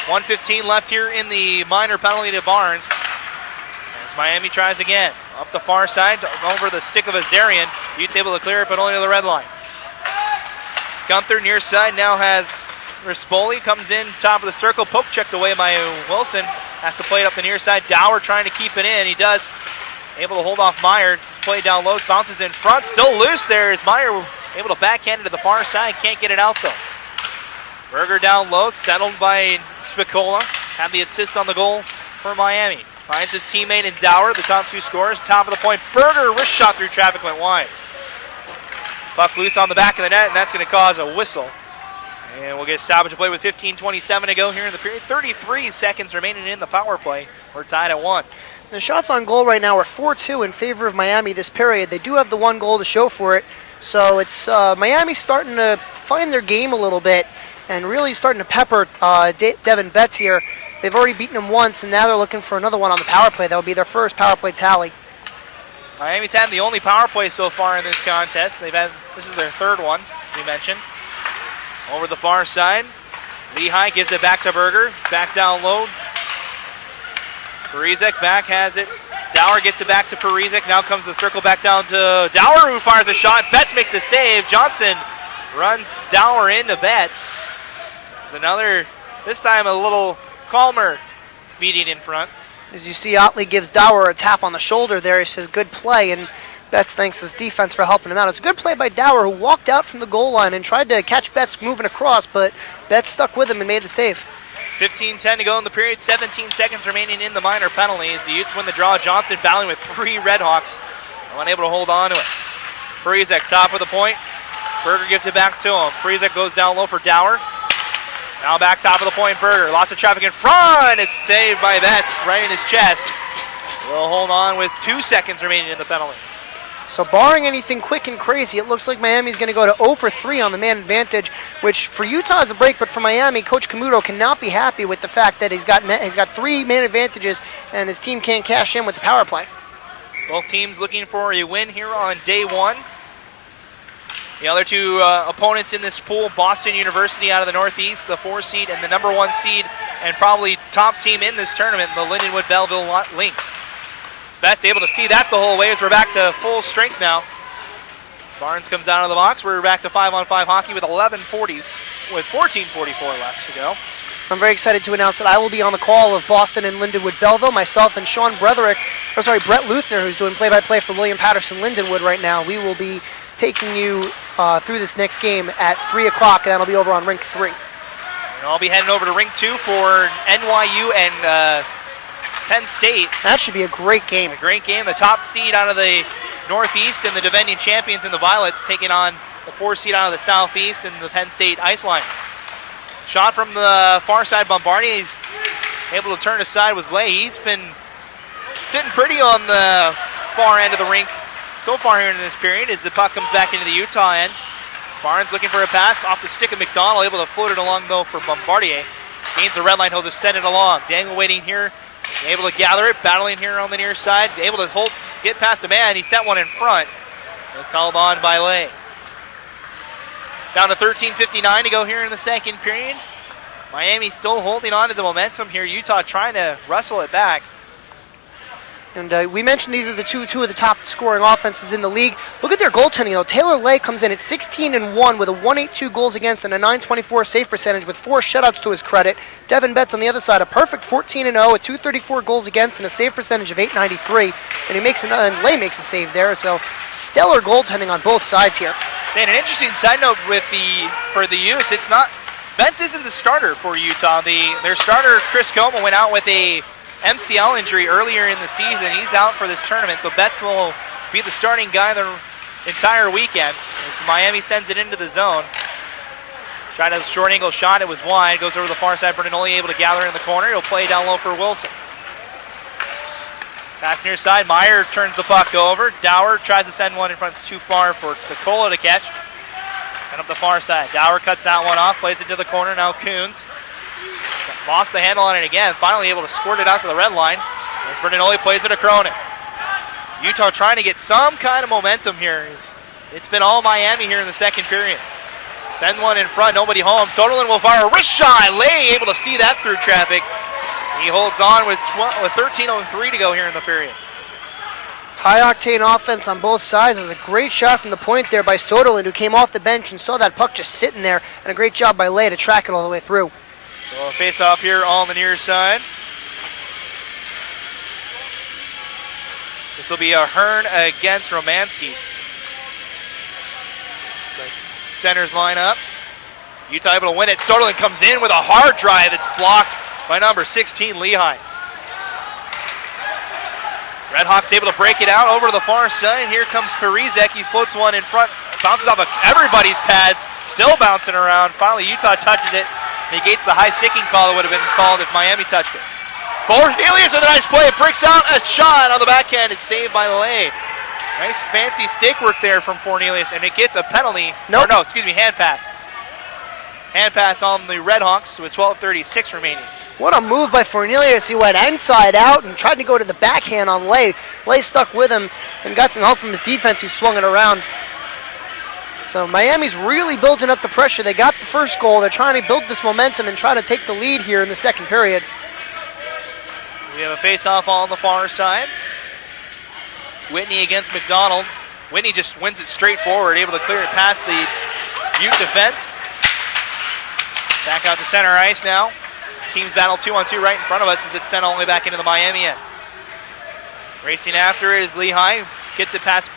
1:15 left here in the minor penalty to Barnes. As Miami tries again. Up the far side, over the stick of Azarian. Utes able to clear it, but only to the red line. Gunther near side now has Rispoli, comes in top of the circle, poke checked away by Wilson. Has to play it up the near side. Dower trying to keep it in. He does. Able to hold off Meyer. It's played down low, bounces in front. Still loose there is Meyer able to backhand it to the far side. Can't get it out though. Berger down low, settled by Spicola. Had the assist on the goal for Miami. Finds his teammate in Dower, the top two scorers. Top of the point, Berger, wrist shot through traffic, went wide. Puck loose on the back of the net, and that's going to cause a whistle. And we'll get a stoppage of play with 15:27 to go here in the period. 33 seconds remaining in the power play. We're tied at 1. The shots on goal right now are 4-2 in favor of Miami this period. They do have the one goal to show for it. So it's Miami starting to find their game a little bit and really starting to pepper Devin Betts here. They've already beaten him once, and now they're looking for another one on the power play. That will be their first power play tally. Miami's had the only power play so far in this contest. This is their third one, we mentioned. Over the far side, Lehigh gives it back to Berger. Back down low. Parizek back has it. Dower gets it back to Parizek. Now comes the circle back down to Dower, who fires a shot. Betts makes a save. Johnson runs Dower into Betts. There's another, this time a little calmer meeting in front. As you see, Otley gives Dower a tap on the shoulder there. He says, good play, and Betts thanks his defense for helping him out. It's a good play by Dower, who walked out from the goal line and tried to catch Betts moving across, but Betts stuck with him and made the save. 15:10 to go in the period. 17 seconds remaining in the minor penalties. The Utes win the draw. Johnson battling with 3 Redhawks. Unable to hold on to it. Parizek, top of the point. Berger gives it back to him. Parizek goes down low for Dower. Now back top of the point, Berger. Lots of traffic in front. It's saved by Betts right in his chest. We'll hold on with 2 seconds remaining in the penalty. So barring anything quick and crazy, it looks like Miami's going to go to 0 for 3 on the man advantage, which for Utah is a break, but for Miami, Coach Camuto cannot be happy with the fact that he's got 3 man advantages and his team can't cash in with the power play. Both teams looking for a win here on day 1. The other two opponents in this pool, Boston University out of the Northeast, the 4 seed, and the number 1 seed, and probably top team in this tournament, the Lindenwood Belleville Lynx. Betts able to see that the whole way as we're back to full strength now. Barnes comes out of the box. We're back to 5-on-5 hockey with 14:44 left to go. I'm very excited to announce that I will be on the call of Boston and Lindenwood Belleville. Myself and Brett Luthner, who's doing play-by-play for William Patterson Lindenwood right now. We will be taking you through this next game at 3 o'clock, and that'll be over on Rink 3. And I'll be heading over to Rink 2 for NYU and Penn State. That should be a great game. A great game. The top seed out of the Northeast and the defending champions in the Violets taking on the 4 seed out of the Southeast and the Penn State Ice Lions. Shot from the far side, Bombardier able to turn aside was Lay. He's been sitting pretty on the far end of the rink so far here in this period as the puck comes back into the Utah end. Barnes looking for a pass off the stick of McDonald, able to float it along though for Bombardier. Gains the red line, he'll just send it along. Daniel waiting here. Able to gather it, battling here on the near side. Able to get past the man. He sent one in front. It's held on by Lay. Down to 13:59 to go here in the second period. Miami still holding on to the momentum here. Utah trying to wrestle it back. And we mentioned these are the two of the top scoring offenses in the league. Look at their goaltending, though. Taylor Lay comes in at 16-1 with a 1.82 goals against and a 9.24 save percentage with 4 shutouts to his credit. Devin Betts on the other side, a perfect 14-0, a 2.34 goals against and a save percentage of 8.93. And Lay makes a save there, so stellar goaltending on both sides here. And an interesting side note for the Utes, it's not Betts isn't the starter for Utah. Their starter Chris Coma went out with a MCL injury earlier in the season. He's out for this tournament, so Betts will be the starting guy the entire weekend as Miami sends it into the zone. Tried a short angle shot, it was wide, goes over the far side. Bertinoli able to gather in the corner. He'll play down low for Wilson. Pass near side, Meyer turns the puck over. Dower tries to send one in front, it's too far for Spicola to catch. Send up the far side. Dower cuts that one off, plays it to the corner. Now Coons lost the handle on it again, finally able to squirt it out to the red line as Bertinoli plays it to Cronin. Utah trying to get some kind of momentum here. It's been all Miami here in the second period. Send one in front, nobody home. Soderlund will fire a wrist shot. Lay able to see that through traffic. He holds on with 13:03 to go here in the period. High-octane offense on both sides. It was a great shot from the point there by Soderlund, who came off the bench and saw that puck just sitting there, and a great job by Lay to track it all the way through. So face off here on the near side. This will be a Hearn against Romanski. Centers line up. Utah able to win it. Soderlund comes in with a hard drive. It's blocked by number 16, Lehigh. Redhawks able to break it out over to the far side. Here comes Parizek. He floats one in front. Bounces off of everybody's pads. Still bouncing around. Finally, Utah touches it. Negates the high sticking call that would have been called if Miami touched it. Fornelius with a nice play. It breaks out a shot on the backhand. It's saved by Lay. Nice fancy stick work there from Fornelius. And it gets a penalty. Nope. Hand pass. Hand pass on the Redhawks with 12:36 remaining. What a move by Fornelius. He went inside out and tried to go to the backhand on Lay. Lay stuck with him and got some help from his defense, who swung it around. So Miami's really building up the pressure. They got the first goal. They're trying to build this momentum and try to take the lead here in the second period. We have a face-off on the far side. Whitney against McDonald. Whitney just wins it straight forward, able to clear it past the Ute defense. Back out to center ice now. Teams battle 2-on-2 right in front of us as it's sent all the way back into the Miami end. Racing after it is Lehigh. Gets it past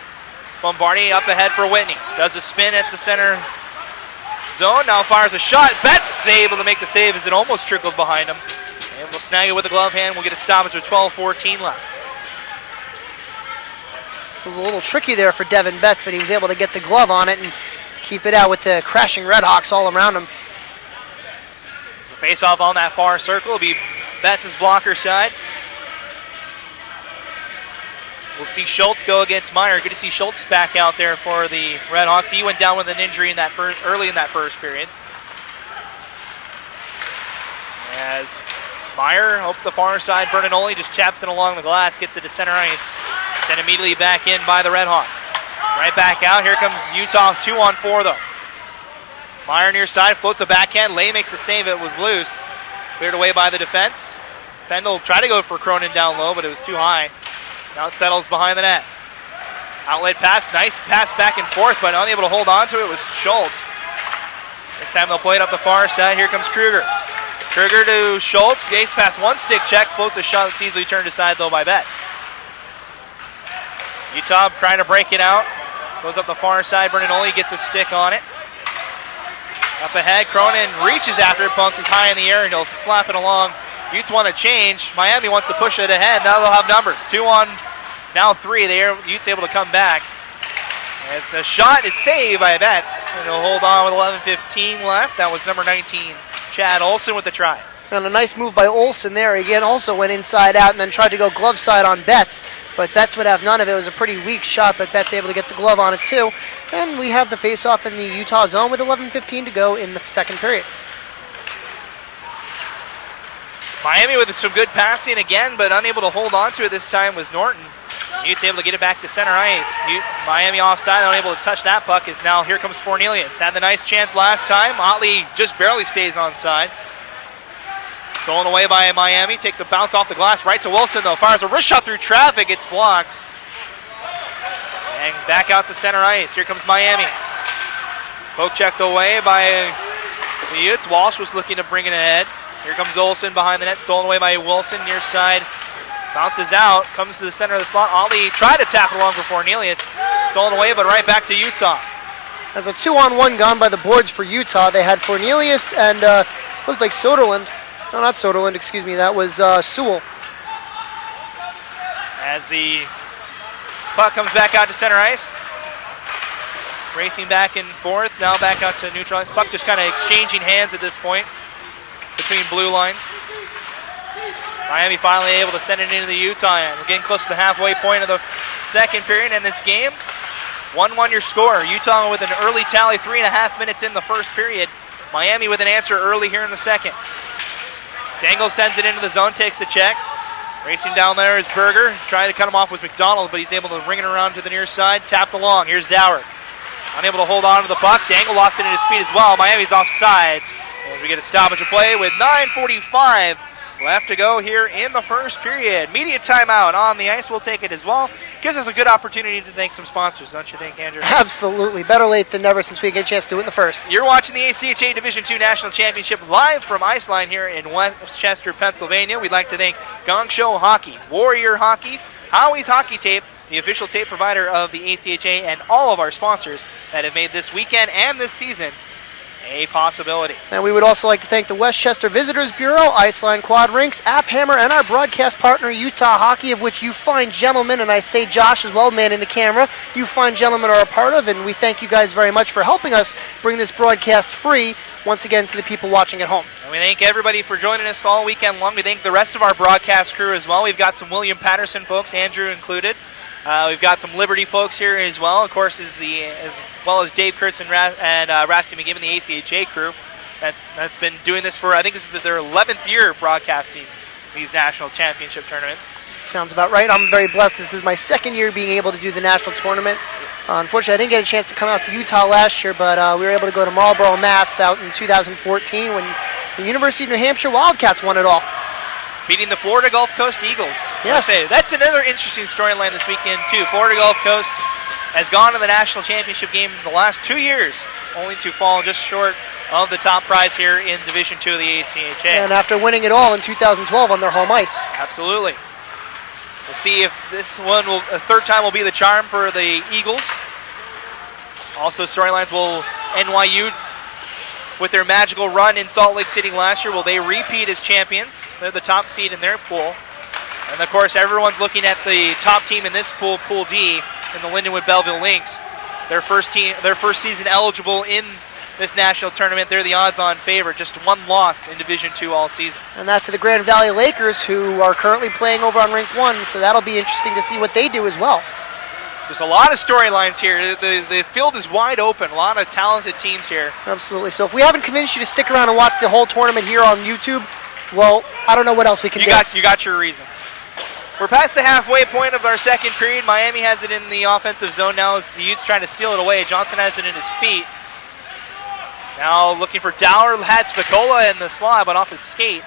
Bombardier up ahead for Whitney. Does a spin at the center zone. Now fires a shot. Betts able to make the save as it almost trickled behind him. And we'll snag it with the glove hand. We'll get a stoppage with 12:14 left. It was a little tricky there for Devin Betts, but he was able to get the glove on it and keep it out with the crashing Redhawks all around him. Face off on that far circle will be Betts' blocker side. We'll see Schultz go against Meyer. Good to see Schultz back out there for the Redhawks. He went down with an injury in that early in that first period. As Meyer, up the far side, Berninoli just chaps it along the glass, gets it to center ice. Sent immediately back in by the Redhawks. Right back out. Here comes Utah 2-on-4 though. Meyer near side, floats a backhand. Lay makes the save. It was loose. Cleared away by the defense. Pendle tried to go for Cronin down low, but it was too high. Now it settles behind the net. Outlet pass. Nice pass back and forth, but unable to hold on to it was Schultz. This time they'll play it up the far side. Here comes Kruger. Kruger to Schultz. Skates past one stick check. Floats a shot that's easily turned aside, though, by Betts. Utah trying to break it out. Goes up the far side. Berninoli gets a stick on it. Up ahead, Cronin reaches after it, bounces high in the air, and he'll slap it along. Utes want to change. Miami wants to push it ahead. Now they'll have numbers. 2 on, now 3. Utes able to come back. As a shot is saved by Betts, and he'll hold on with 11:15 left. That was number 19, Chad Olson with the try. And a nice move by Olson there. Again, also went inside out and then tried to go glove side on Betts. But Betts would have none of it. It was a pretty weak shot, but Betts able to get the glove on it too. And we have the face-off in the Utah zone with 11:15 to go in the second period. Miami with some good passing again, but unable to hold on to it this time was Norton. Utes able to get it back to center ice. Miami offside, unable to touch that puck. Is now here comes Fornelius. Had the nice chance last time. Otley just barely stays onside. Stolen away by Miami. Takes a bounce off the glass right to Wilson, though. Fires a wrist shot through traffic. It's blocked. And back out to center ice. Here comes Miami. Poke checked away by the Utes. Walsh was looking to bring it ahead. Here comes Olsen behind the net. Stolen away by Wilson. Near side. Bounces out. Comes to the center of the slot. Otley tried to tap it along for Fornelius. Stolen away, but right back to Utah. As a 2-on-1 gone by the boards for Utah. They had Fornelius and looked like Soderlund. No, not Soderlund, excuse me. That was Sewell. As the puck comes back out to center ice. Racing back and forth. Now back out to neutral ice. Puck just kind of exchanging hands at this point between blue lines. Miami finally able to send it into the Utah end. We're getting close to the halfway point of the second period in this game. 1-1 your score. Utah with an early tally, 3.5 minutes in the first period. Miami with an answer early here in the second. Dangle sends it into the zone, takes the check. Racing down there is Berger. Trying to cut him off with McDonald, but he's able to ring it around to the near side. Tapped along. Here's Dower. Unable to hold on to the puck. Dangle lost it at his feet as well. Miami's offsides. As we get a stoppage of play with 9:45 left to go here in the first period. Media timeout on the ice. We'll take it as well. Gives us a good opportunity to thank some sponsors, don't you think, Andrew? Absolutely. Better late than never since we get a chance to do it in the first. You're watching the ACHA Division II National Championship live from Iceline here in Westchester, Pennsylvania. We'd like to thank Gong Show Hockey, Warrior Hockey, Howie's Hockey Tape, the official tape provider of the ACHA, and all of our sponsors that have made this weekend and this season a possibility. And we would also like to thank the Westchester Visitors Bureau, Iceline Quad Rinks, App Hammer, and our broadcast partner, Utah Hockey, of which you fine gentlemen, and I say Josh as well, man in the camera, you fine gentlemen are a part of, and we thank you guys very much for helping us bring this broadcast free, once again, to the people watching at home. And we thank everybody for joining us all weekend long. We thank the rest of our broadcast crew as well. We've got some William Patterson folks, Andrew included. We've got some Liberty folks here as well. Of course, as well as Dave Kurtz and Rasty McGibbon, the ACHA crew. That's been doing this for, I think this is their 11th year broadcasting these national championship tournaments. Sounds about right. I'm very blessed. This is my second year being able to do the national tournament. Unfortunately, I didn't get a chance to come out to Utah last year, but we were able to go to Marlboro, Mass. out in 2014 when the University of New Hampshire Wildcats won it all. Beating the Florida Gulf Coast Eagles. Yes. That's another interesting storyline this weekend, too. Florida Gulf Coast has gone to the national championship game in the last 2 years, only to fall just short of the top prize here in Division II of the ACHA. And after winning it all in 2012 on their home ice. Absolutely. We'll see if this one will, a third time will be the charm for the Eagles. Also, storylines will NYU with their magical run in Salt Lake City last year. Will they repeat as champions? They're the top seed in their pool. And of course, everyone's looking at the top team in this pool, Pool D, in the Lindenwood Belleville Lynx. Their first season eligible in this national tournament. They're the odds-on favorite. Just one loss in Division II all season. And that's to the Grand Valley Lakers, who are currently playing over on Rink 1, so that'll be interesting to see what they do as well. There's a lot of storylines here. The field is wide open. A lot of talented teams here. Absolutely. So if we haven't convinced you to stick around and watch the whole tournament here on YouTube, well, I don't know what else we can do. You got your reason. We're past the halfway point of our second period. Miami has it in the offensive zone now as the Utes trying to steal it away. Johnson has it in his feet. Now looking for Dower, had Spicola in the slot, but off his skate.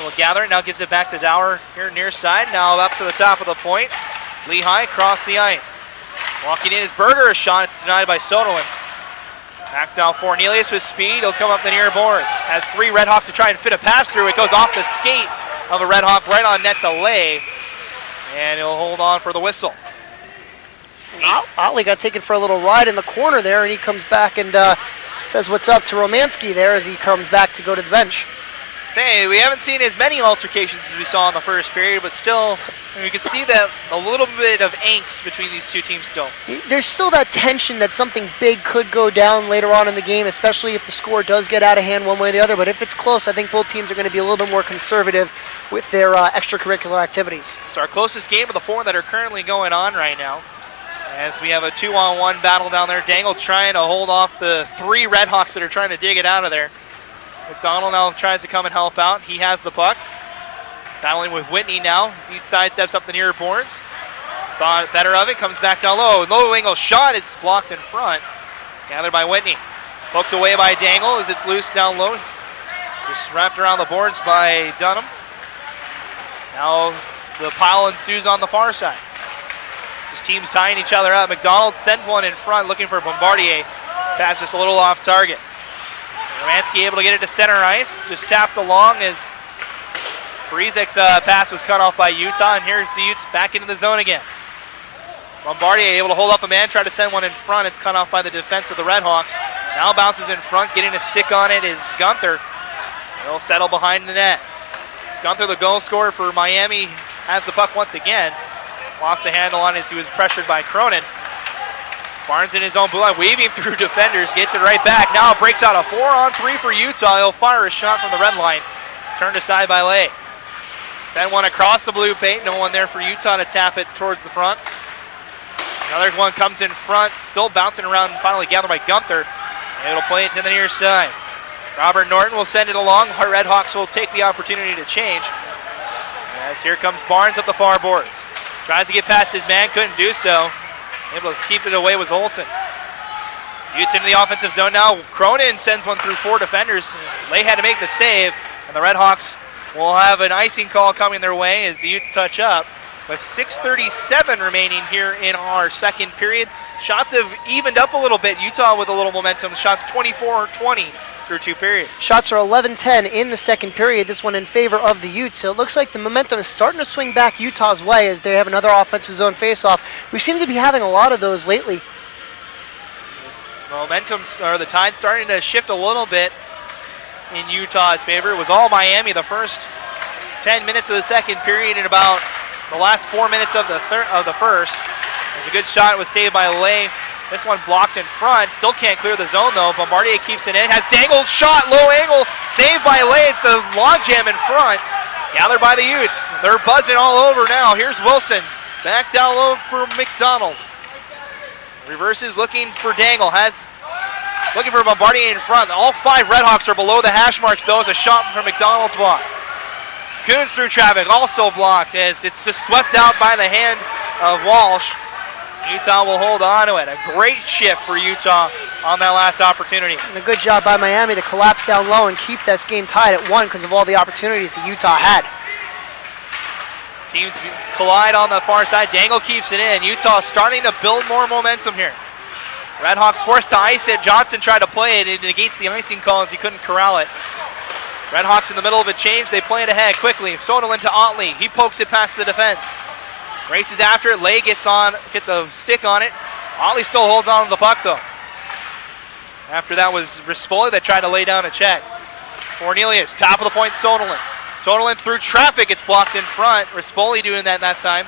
Able to gather it, now gives it back to Dower here near side. Now up to the top of the point. Lehigh across the ice. Walking in is Berger, a shot. It's denied by Soderlin. Back now Cornelius with speed. He'll come up the near boards. Has three Redhawks to try and fit a pass through. It goes off the skate of a Redhawk right on net to lay. And he'll hold on for the whistle. Otley got taken for a little ride in the corner there, and he comes back and says what's up to Romansky there as he comes back to go to the bench. Hey, we haven't seen as many altercations as we saw in the first period, but still, we can see that a little bit of angst between these two teams still. There's still that tension that something big could go down later on in the game, especially if the score does get out of hand one way or the other. But if it's close, I think both teams are going to be a little bit more conservative with their extracurricular activities. It's our closest game of the four that are currently going on right now. As we have a 2-on-1 battle down there. Dangle trying to hold off the three Redhawks that are trying to dig it out of there. McDonald now tries to come and help out. He has the puck. Battling with Whitney now. He sidesteps up the near boards. Thought better of it. Comes back down low. Low angle shot is blocked in front. Gathered by Whitney. Poked away by Dangle as it's loose down low. Just wrapped around the boards by Dunham. Now the pile ensues on the far side. Just teams tying each other up. McDonald sent one in front looking for Bombardier. Pass just a little off target. Romansky able to get it to center ice. Just tapped along as Parizek's pass was cut off by Utah. And here's the Utes back into the zone again. Bombardier able to hold up a man, try to send one in front. It's cut off by the defense of the Redhawks. Now bounces in front. Getting a stick on it is Gunther. He'll settle behind the net. Gunther, the goal scorer for Miami, has the puck once again. Lost the handle on it as he was pressured by Cronin. Barnes in his own blue line, weaving through defenders, gets it right back. Now it breaks out a 4-on-3 for Utah. He'll fire a shot from the red line. It's turned aside by Lay. Send one across the blue paint. No one there for Utah to tap it towards the front. Another one comes in front, still bouncing around and finally gathered by Gunther. And it'll play it to the near side. Robert Norton will send it along. Redhawks will take the opportunity to change. As here comes Barnes up the far boards. Tries to get past his man, couldn't do so. Able to keep it away with Olsen. Utes into the offensive zone now. Cronin sends one through four defenders. Lay had to make the save, and the Redhawks will have an icing call coming their way as the Utes touch up. With 6:37 remaining here in our second period. Shots have evened up a little bit. Utah with a little momentum. Shots 24-20 through 2 periods. Shots are 11-10 in the second period, this one in favor of the Utes. So it looks like the momentum is starting to swing back Utah's way as they have another offensive zone faceoff. We seem to be having a lot of those lately. The tide starting to shift a little bit in Utah's favor. It was all Miami the first 10 minutes of the second period and about the last 4 minutes of the first. There's a good shot. It was saved by Lay. This one blocked in front. Still can't clear the zone, though. Bombardier keeps it in. Has dangled shot. Low angle. Saved by Lay. It's a logjam in front. Gathered by the Utes. They're buzzing all over now. Here's Wilson. Back down low for McDonald. Reverses looking for Dangle. Looking for Bombardier in front. All 5 Redhawks are below the hash marks, though, as a shot from McDonald's block. Coons through traffic, also blocked as it's just swept out by the hand of Walsh. Utah will hold on to it. A great shift for Utah on that last opportunity. And a good job by Miami to collapse down low and keep this game tied at 1 because of all the opportunities that Utah had. Teams collide on the far side. Dangle keeps it in. Utah starting to build more momentum here. Redhawks forced to ice it. Johnson tried to play it. It negates the icing call as he couldn't corral it. Redhawks in the middle of a change. They play it ahead quickly. Soderlund to Otley. He pokes it past the defense. Races after it. Lay gets a stick on it. Otley still holds on to the puck, though. After that was Rispoli that tried to lay down a check. Cornelius, top of the point, Soderlund. Soderlund through traffic. It's blocked in front. Rispoli doing that time.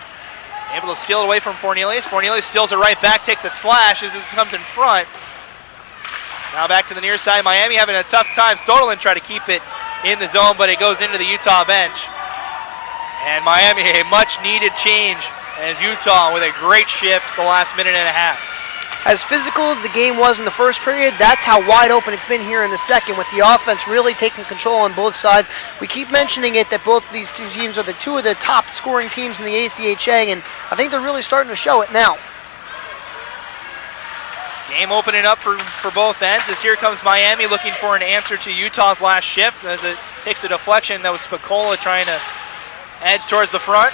Able to steal it away from Cornelius. Cornelius steals it right back, takes a slash as it comes in front. Now back to the near side. Miami having a tough time. Soderlund tried to keep it in the zone, but it goes into the Utah bench. And Miami, a much-needed change as Utah with a great shift the last minute and a half. As physical as the game was in the first period, that's how wide open it's been here in the second, with the offense really taking control on both sides. We keep mentioning it that both these two teams are two of the top scoring teams in the ACHA, and I think they're really starting to show it now. Game opening up for both ends as here comes Miami looking for an answer to Utah's last shift as it takes a deflection. That was Spicola trying to edge towards the front.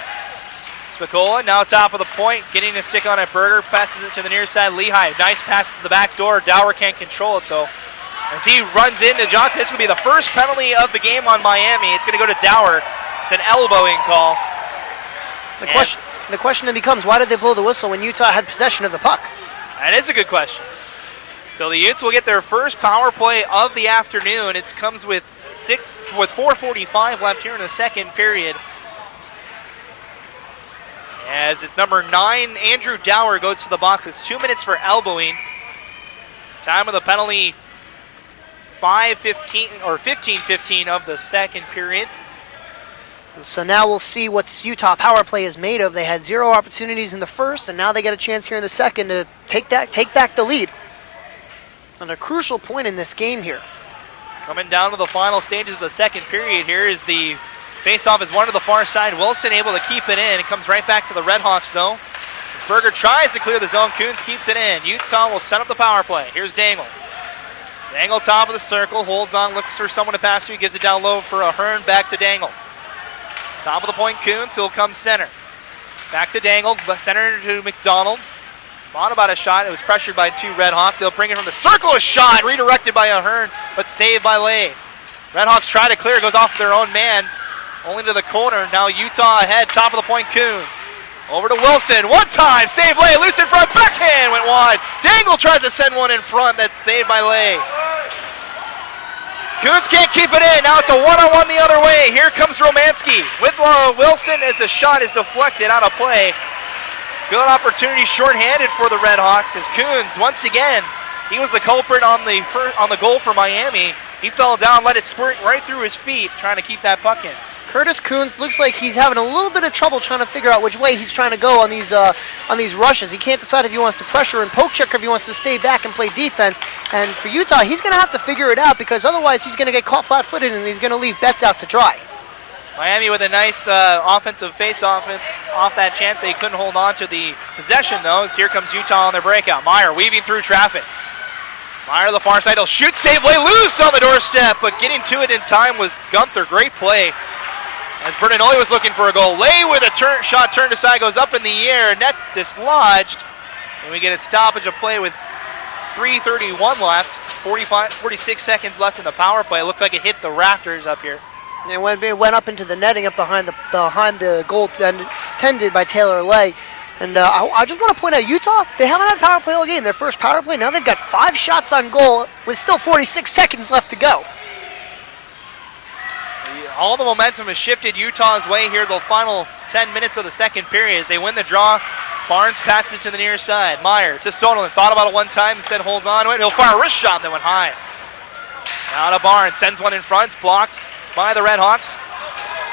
Spicola now top of the point, getting a stick on it. Berger passes it to the near side. Lehigh, nice pass to the back door. Dower can't control it, though. As he runs into Johnson, this will be the first penalty of the game on Miami. It's going to go to Dower. It's an elbowing call. The question then becomes, why did they blow the whistle when Utah had possession of the puck? That is a good question. So the Utes will get their first power play of the afternoon. It comes with 4:45 left here in the second period. As it's number 9, Andrew Dower goes to the box. It's 2 minutes for elbowing. Time of the penalty, 15:15 of the second period. So now we'll see what this Utah power play is made of. They had 0 opportunities in the first, and now they get a chance here in the second to take back the lead. And a crucial point in this game here. Coming down to the final stages of the second period, here is the face-off is one to the far side. Wilson able to keep it in. It comes right back to the Redhawks, though. As Berger tries to clear the zone, Coons keeps it in. Utah will set up the power play. Here's Dangle. Dangle top of the circle, holds on, looks for someone to pass to. Gives it down low for Ahern, back to Dangle. Top of the point, Coons, he'll come center. Back to Dangle, center to McDonald. On about a shot, it was pressured by 2 Redhawks. They'll bring it from the circle, a shot, redirected by Ahern, but saved by Lay. Redhawks try to clear, goes off their own man, only to the corner. Now Utah ahead, top of the point, Coons. Over to Wilson, one time, save Lay, loose in front, backhand, went wide. Dangle tries to send one in front, that's saved by Lay. Coons can't keep it in, now it's a one-on-one the other way. Here comes Romanski with Wilson as the shot is deflected out of play. Good opportunity shorthanded for the Redhawks as Coons, once again, he was the culprit on the goal for Miami. He fell down, let it squirt right through his feet, trying to keep that puck in. Curtis Coons looks like he's having a little bit of trouble trying to figure out which way he's trying to go on these rushes. He can't decide if he wants to pressure and poke check or if he wants to stay back and play defense. And for Utah, he's going to have to figure it out because otherwise he's going to get caught flat-footed and he's going to leave Betts out to dry. Miami with a nice offensive face-off off that chance. They couldn't hold on to the possession, though, as here comes Utah on their breakout. Meyer weaving through traffic. Meyer to the far side, he'll shoot, save, lay loose on the doorstep, but getting to it in time was Gunther. Great play As Bertinoli was looking for a goal. Lay with a shot turned aside, goes up in the air. Net's dislodged. And we get a stoppage of play with 3:31 left. 46 seconds left in the power play. It looks like it hit the rafters up here. And when it went up into the netting up behind the goal tended by Taylor Lay. And I just want to point out, Utah, they haven't had a power play all game. Their first power play, now they've got 5 shots on goal with still 46 seconds left to go. All the momentum has shifted Utah's way here the final 10 minutes of the second period as they win the draw. Barnes passes it to the near side. Meyer to Sonolan. Thought about it one time, instead holds on to it. He'll fire a wrist shot that went high. Now to Barnes. Sends one in front. It's blocked by the Redhawks.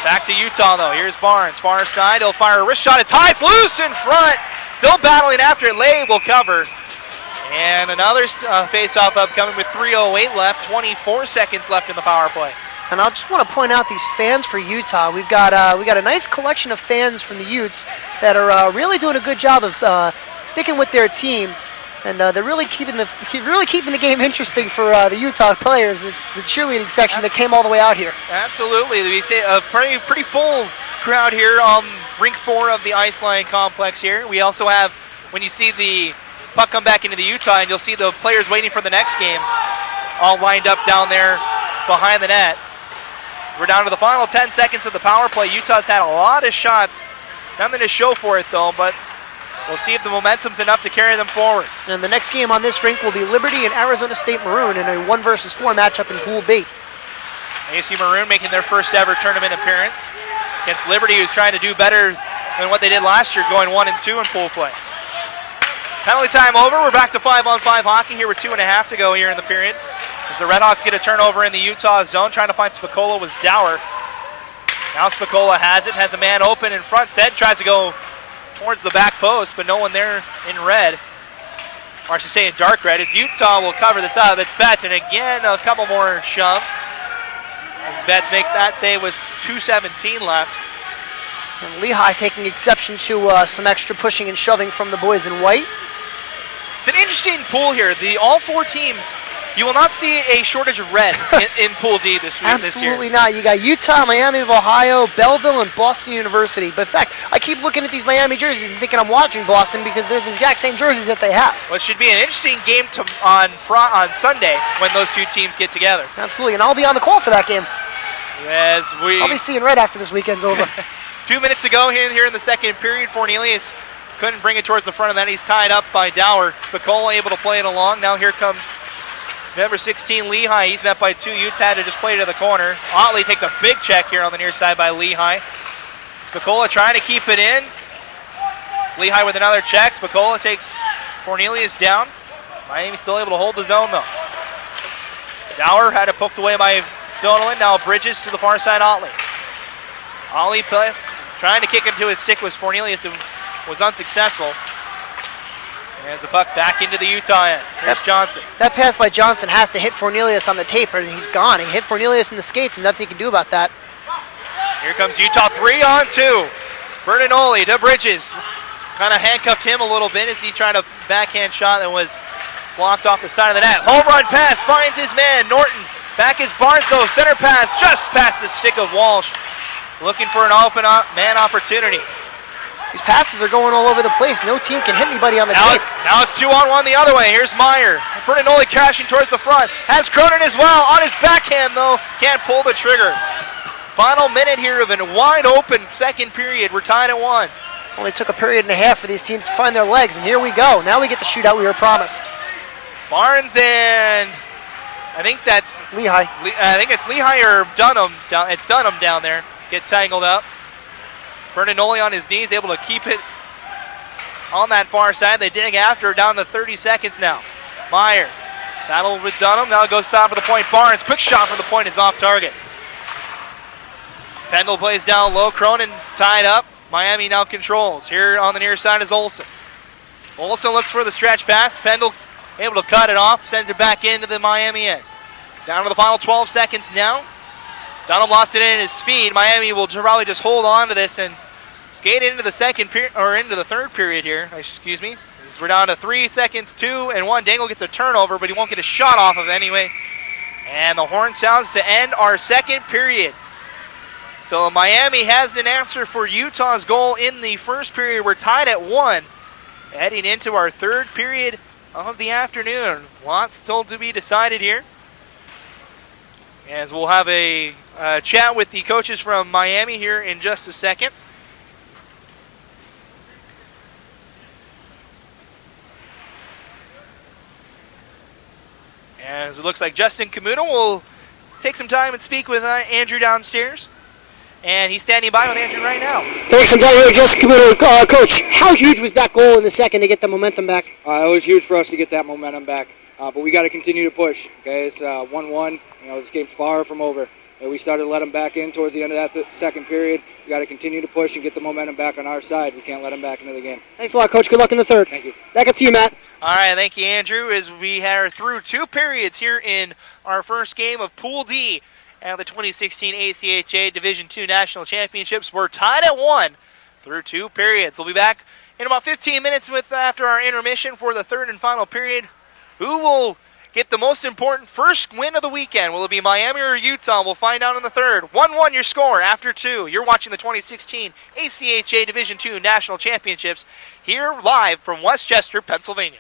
Back to Utah, though. Here's Barnes. Far side. He'll fire a wrist shot. It's high. It's loose in front. Still battling after it. Lay will cover. And another face-off upcoming with 3:08 left. 24 seconds left in the power play. And I just want to point out these fans for Utah. We got a nice collection of fans from the Utes that are really doing a good job of sticking with their team, and they're really keeping the game interesting for the Utah players. The cheerleading section that came all the way out here. Absolutely, we see a pretty full crowd here on rink 4 of the Iceline complex here. We also have, when you see the puck come back into the Utah, and you'll see the players waiting for the next game, all lined up down there behind the net. We're down to the final 10 seconds of the power play. Utah's had a lot of shots. Nothing to show for it, though, but we'll see if the momentum's enough to carry them forward. And the next game on this rink will be Liberty and Arizona State Maroon in a 1-versus-4 matchup in Pool B. AC Maroon making their first ever tournament appearance against Liberty, who's trying to do better than what they did last year, going 1-2 in pool play. Penalty time over. We're back to 5-on-5 hockey here with 2.5 to go here in the period. As the Redhawks get a turnover in the Utah zone, trying to find Spicola was Dower. Now Spicola has a man open in front. Stead tries to go towards the back post, but no one there in red. Or I should say in dark red, as Utah will cover this up. It's Betts, and again, a couple more shoves. As Betts makes that save with 2:17 left. And Lehigh taking exception to some extra pushing and shoving from the boys in white. It's an interesting pool here. All 4 teams, you will not see a shortage of red in Pool D this week. Absolutely not. You got Utah, Miami of Ohio, Belleville, and Boston University. But in fact, I keep looking at these Miami jerseys and thinking I'm watching Boston because they're the exact same jerseys that they have. Well, it should be an interesting game on Sunday when those 2 teams get together. Absolutely, and I'll be on the call for that game. I'll be seeing red after this weekend's over. 2 minutes ago here in the second period, Fornelius couldn't bring it towards the front of that. He's tied up by Dower. Spicola able to play it along. Now here comes number 16, Lehigh. He's met by 2 Utes, had to just play to the corner. Otley takes a big check here on the near side by Lehigh. Spicola trying to keep it in. Lehigh with another check. Spicola takes Cornelius down. Miami still able to hold the zone, though. Dower had it poked away by Sonolan. Now Bridges to the far side, Otley. Otley trying to kick it to his stick was Cornelius, who was unsuccessful. As the puck back into the Utah end. Here's Johnson. That pass by Johnson has to hit Fornelius on the tape, and he's gone. He hit Fornelius in the skates, and nothing he can do about that. Here comes Utah, 3-on-2. Bertinoli to Bridges. Kind of handcuffed him a little bit as he tried a backhand shot that was blocked off the side of the net. Home run pass, finds his man, Norton. Back is Barnes, though. Center pass just past the stick of Walsh. Looking for an open man opportunity. These passes are going all over the place. No team can hit anybody on the tape. Now it's 2-on-1 the other way. Here's Meyer. Bertinoli crashing towards the front. Has Cronin as well. On his backhand, though. Can't pull the trigger. Final minute here of a wide open second period. We're tied at 1. Only took a period and a half for these teams to find their legs, and here we go. Now we get the shootout we were promised. Barnes and I think that's Lehigh. I think it's Lehigh or Dunham. It's Dunham down there. Get tangled up. Bertinoli on his knees, able to keep it on that far side. They dig after, down to 30 seconds now. Meyer, battle with Dunham. Now it goes top of the point. Barnes, quick shot from the point is off target. Pendle plays down low. Cronin tied up. Miami now controls. Here on the near side is Olsen. Olsen looks for the stretch pass. Pendle able to cut it off, sends it back into the Miami end. Down to the final 12 seconds now. Dunham lost it in his speed. Miami will probably just hold on to this and skate into the second period, or into the third period here. Excuse me. As we're down to 3 seconds, 2 and 1. Dangle gets a turnover, but he won't get a shot off of it anyway. And the horn sounds to end our second period. So Miami has an answer for Utah's goal in the first period. We're tied at 1. Heading into our third period of the afternoon. Lots still to be decided here. As we'll have a chat with the coaches from Miami here in just a second. As it looks like Justin Camuto will take some time and speak with Andrew downstairs. And he's standing by with Andrew right now. Thanks, I'm down here, Justin Camuto. Coach, how huge was that goal in the second to get the momentum back? It was huge for us to get that momentum back, but we got to continue to push. Okay, it's 1-1. This game's far from over. We started to let them back in towards the end of that second period. We got to continue to push and get the momentum back on our side. We can't let them back into the game. Thanks a lot, Coach. Good luck in the third. Thank you. Back up to you, Matt. All right, thank you, Andrew. As we are through 2 periods here in our first game of Pool D and the 2016 ACHA Division II National Championships. We're tied at 1 through 2 periods. We'll be back in about 15 minutes after our intermission for the third and final period. Who will get the most important first win of the weekend? Will it be Miami or Utah? We'll find out in the third. 1-1 your score after 2. You're watching the 2016 ACHA Division II National Championships here live from Westchester, Pennsylvania.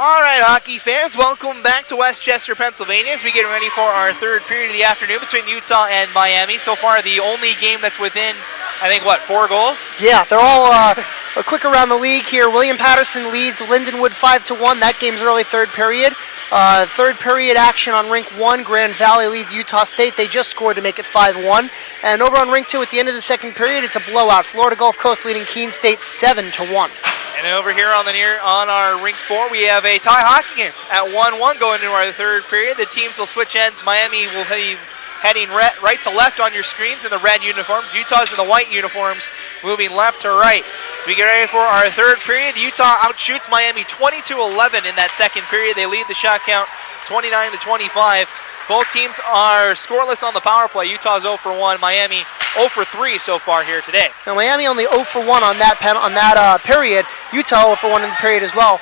All right, hockey fans, welcome back to Westchester, Pennsylvania as we get ready for our third period of the afternoon between Utah and Miami. So far, the only game that's within, I think, 4 goals? Yeah, they're all a quick around the league here. William Patterson leads Lindenwood 5-1. That game's early third period. Third period action on Rink 1. Grand Valley leads Utah State. They just scored to make it 5-1. And over on Rink 2 at the end of the second period, it's a blowout. Florida Gulf Coast leading Keene State 7-1. And over here on our Rink 4, we have a tie hockey game at 1-1 going into our third period. The teams will switch ends. Miami will be heading right to left on your screens in the red uniforms. Utah's in the white uniforms, moving left to right. So we get ready for our third period. Utah outshoots Miami 20-11 in that second period. They lead the shot count 29-25. Both teams are scoreless on the power play. Utah's 0-for-1, Miami 0-for-3 so far here today. Now Miami only 0-for-1 on that period. Utah 0-for-1 in the period as well.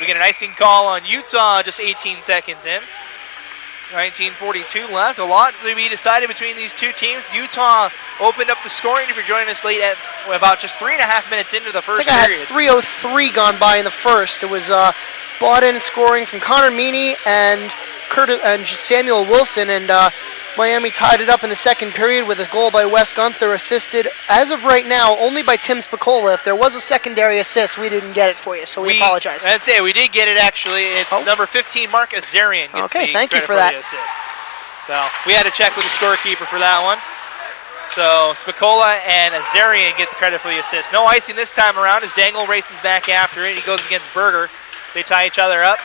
We get an icing call on Utah just 18 seconds in. 19:42 left. A lot to be decided between these two teams. Utah opened up the scoring, if you're joining us late, at about just 3.5 minutes into the first period. I think I had 3:03 gone by in the first. It was bought in scoring from Connor Meany and Samuel Wilson, and Miami tied it up in the second period with a goal by Wes Gunther, assisted, as of right now, only by Tim Spicola. If there was a secondary assist, we didn't get it for you, so we apologize. I'd say we did get it, actually. It's number 15, Mark Azarian. Okay, thank you for that. So we had to check with the scorekeeper for that one. So Spicola and Azarian get the credit for the assist. No icing this time around as Dangle races back after it. He goes against Berger. They tie each other up.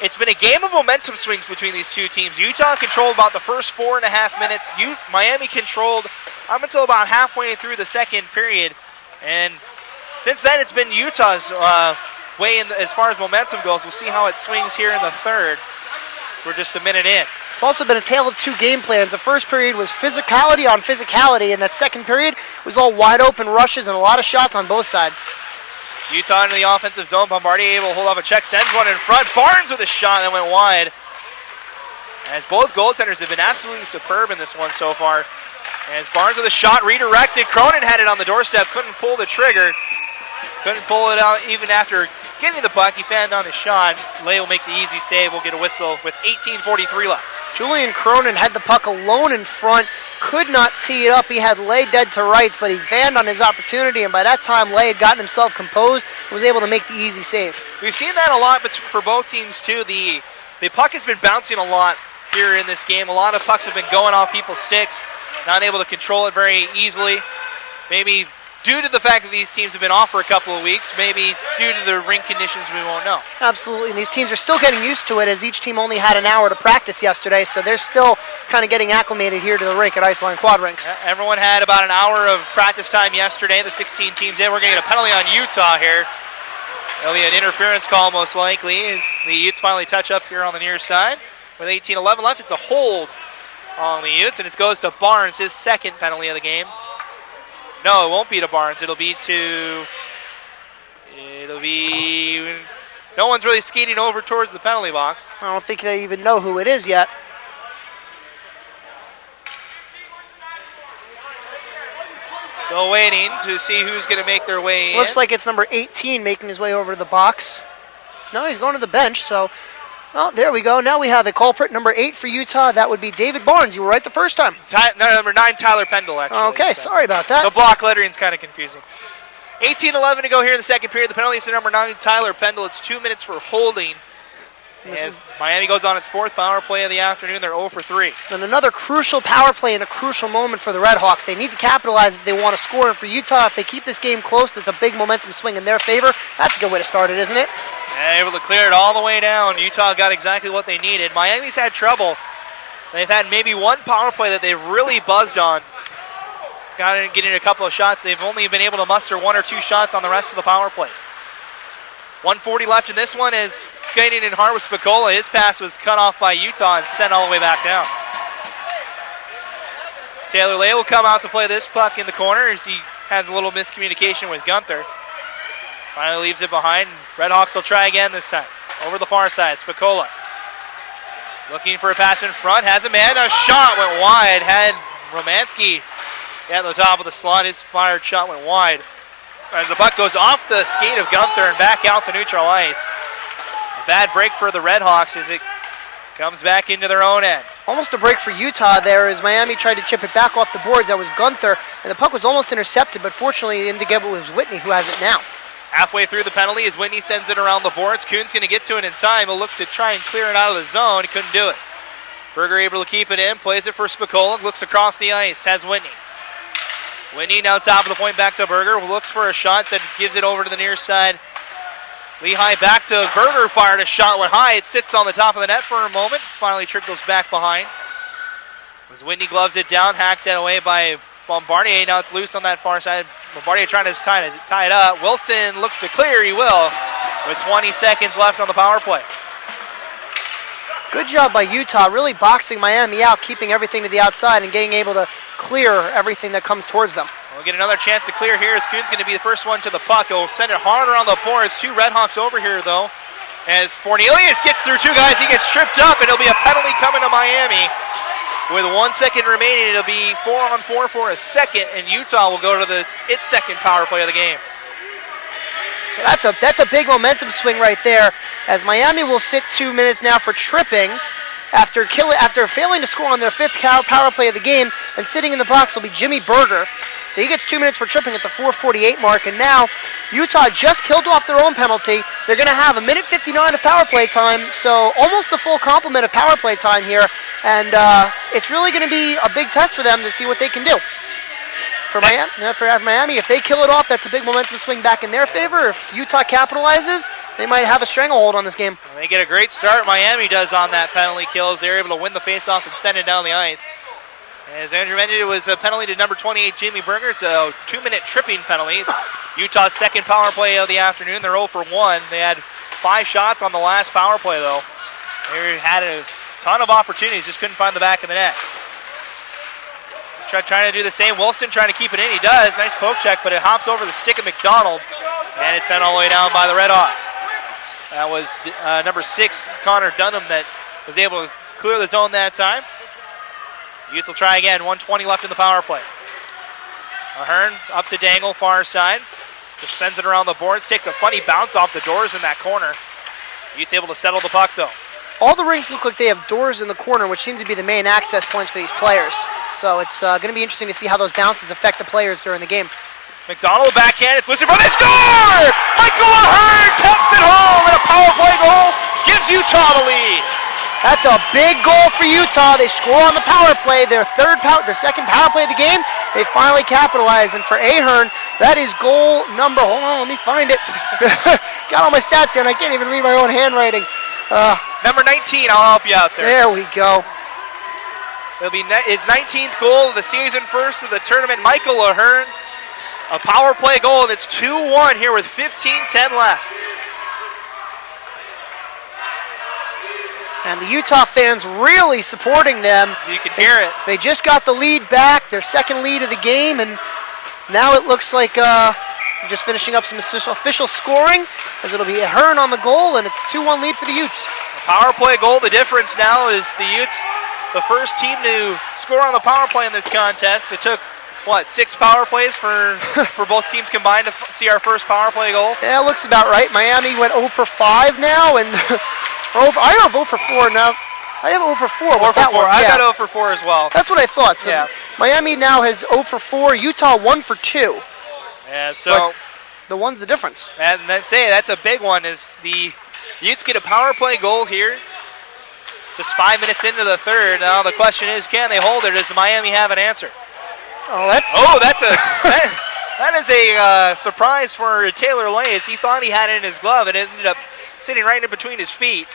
It's been a game of momentum swings between these two teams. Utah controlled about the first 4.5 minutes. Miami controlled up until about halfway through the second period. And since then, it's been Utah's way in as far as momentum goes. We'll see how it swings here in the third. We're just a minute in. It's also been a tale of two game plans. The first period was physicality on physicality, and that second period was all wide open rushes and a lot of shots on both sides. Utah into the offensive zone. Bombardier able to hold off a check, sends one in front. Barnes with a shot that went wide. As both goaltenders have been absolutely superb in this one so far. As Barnes with a shot redirected. Cronin had it on the doorstep, couldn't pull the trigger. Couldn't pull it out even after getting the puck. He fanned on his shot. Lay will make the easy save. We'll get a whistle with 18:43 left. Julian Cronin had the puck alone in front, could not tee it up. He had Lay dead to rights, but he vanned on his opportunity, and by that time, Lay had gotten himself composed and was able to make the easy save. We've seen that a lot but for both teams, too. The puck has been bouncing a lot here in this game. A lot of pucks have been going off people's sticks, not able to control it very easily. Maybe due to the fact that these teams have been off for a couple of weeks, maybe due to the rink conditions, we won't know. Absolutely, and these teams are still getting used to it as each team only had an hour to practice yesterday, so they're still kind of getting acclimated here to the rink at Iceland Quad Rinks. Yeah, everyone had about an hour of practice time yesterday, the 16 teams in. We're going to get a penalty on Utah here. There'll be an interference call most likely as the Utes finally touch up here on the near side. With 18:11 left, it's a hold on the Utes, and it goes to Barnes, his second penalty of the game. No, it won't be to Barnes. It'll be... No one's really skating over towards the penalty box. I don't think they even know who it is yet. Still waiting to see who's going to make their way in. Looks like it's number 18 making his way over to the box. No, he's going to the bench, so... Oh, there we go. Now we have the culprit, number 8 for Utah. That would be David Barnes. You were right the first time. Number 9, Tyler Pendle, actually. Okay, so. Sorry about that. The block lettering's kind of confusing. 18:11 to go here in the second period. The penalty is to number 9, Tyler Pendle. It's 2 minutes for holding. As Miami goes on its fourth power play of the afternoon, they're 0-for-3. And another crucial power play and a crucial moment for the Redhawks. They need to capitalize if they want to score. And for Utah, if they keep this game close, it's a big momentum swing in their favor. That's a good way to start it, isn't it? And able to clear it all the way down. Utah got exactly what they needed. Miami's had trouble. They've had maybe one power play that they've really buzzed on. Getting a couple of shots. They've only been able to muster 1 or 2 shots on the rest of the power plays. 1:40 left in this one is skating in hard with Spicola. His pass was cut off by Utah and sent all the way back down. Taylor Lay will come out to play this puck in the corner as he has a little miscommunication with Gunther. Finally leaves it behind. Redhawks will try again this time. Over the far side, Spicola. Looking for a pass in front, has a man, a shot went wide. Had Romanski at the top of the slot. His fired shot went wide. As the puck goes off the skate of Gunther and back out to neutral ice. bad break for the Red Hawks as it comes back into their own end. Almost a break for Utah there as Miami tried to chip it back off the boards. That was Gunther, and the puck was almost intercepted, but fortunately in the game it was Whitney who has it now. Halfway through the penalty as Whitney sends it around the boards. Kuhn's going to get to it in time. He'll look to try and clear it out of the zone. He couldn't do it. Berger able to keep it in, plays it for Spikola, looks across the ice, has Whitney. Whitney now top of the point back to Berger, looks for a shot, gives it over to the near side. Lehigh back to Berger, fired a shot went high. It sits on the top of the net for a moment, finally trickles back behind. As Whitney gloves it down, hacked that away by Bombardier. Now it's loose on that far side. Bombardier trying to tie it up. Wilson looks to clear, he will, with 20 seconds left on the power play. Good job by Utah, really boxing Miami out, keeping everything to the outside and getting able to clear everything that comes towards them. We'll get another chance to clear here as Kuhn's going to be the first one to the puck. He'll send it hard around the boards. 2 Redhawks over here, though. As Fornelius gets through 2 guys, he gets tripped up, and it'll be a penalty coming to Miami. With 1 second remaining, it'll be 4-on-4 for a second, and Utah will go to its second power play of the game. So that's a big momentum swing right there, as Miami will sit 2 minutes now for tripping after failing to score on their 5th power play of the game, and sitting in the box will be Jimmy Berger. So he gets 2 minutes for tripping at the 4:48 mark, and now Utah just killed off their own penalty. They're going to have 1:59 of power play time, so almost the full complement of power play time here, and it's really going to be a big test for them to see what they can do. For Miami, if they kill it off, that's a big momentum swing back in their favor. If Utah capitalizes, they might have a stranglehold on this game. They get a great start, Miami does, on that penalty kill as they're able to win the faceoff and send it down the ice. As Andrew mentioned, it was a penalty to number 28, Jimmy Berger. It's a 2-minute tripping penalty. It's Utah's second power play of the afternoon. They're 0 for 1. They had 5 shots on the last power play, though. They had a ton of opportunities, just couldn't find the back of the net. Trying to do the same. Wilson trying to keep it in. He does. Nice poke check, but it hops over the stick of McDonald, and it's sent all the way down by the Redhawks. That was number 6, Connor Dunham, that was able to clear the zone that time. Utes will try again. 1:20 left in the power play. Ahern up to Dangle, far side. Just sends it around the boards. Takes a funny bounce off the doors in that corner. Utes able to settle the puck, though. All the rinks look like they have doors in the corner, which seem to be the main access points for these players. So it's going to be interesting to see how those bounces affect the players during the game. McDonald backhand. It's listed for the score! Michael Ahern taps it home, and a power play goal gives Utah the lead. That's a big goal for Utah. They score on the power play, their second power play of the game. They finally capitalize, and for Ahern, that is goal number, hold on, let me find it. Got all my stats here, and I can't even read my own handwriting. Number 19, I'll help you out there. There we go. It'll be his 19th goal of the season, first of the tournament. Michael Ahern, a power play goal, and it's 2-1 here with 15:10 left. And the Utah fans really supporting them. You can hear it. They just got the lead back, their second lead of the game, and now it looks like just finishing up some official scoring, as it'll be Ahern on the goal, and it's a 2-1 lead for the Utes. A power play goal. The difference now is the Utes, the first team to score on the power play in this contest. It took, 6 power plays for both teams combined to see our first power play goal? Yeah, it looks about right. Miami went 0 for 5 now, and I have 0 for 4 now. I have 0 for 4 with that one. I got 0 for 4 as well. That's what I thought. So yeah. Miami now has 0 for 4. Utah 1 for 2. Yeah, so but the one's the difference. And that's a big one. Is the Utes get a power play goal here? Just 5 minutes into the third. Now the question is, can they hold it? Does Miami have an answer? That is a surprise for Taylor Lays. He thought he had it in his glove, and it ended up sitting right in between his feet.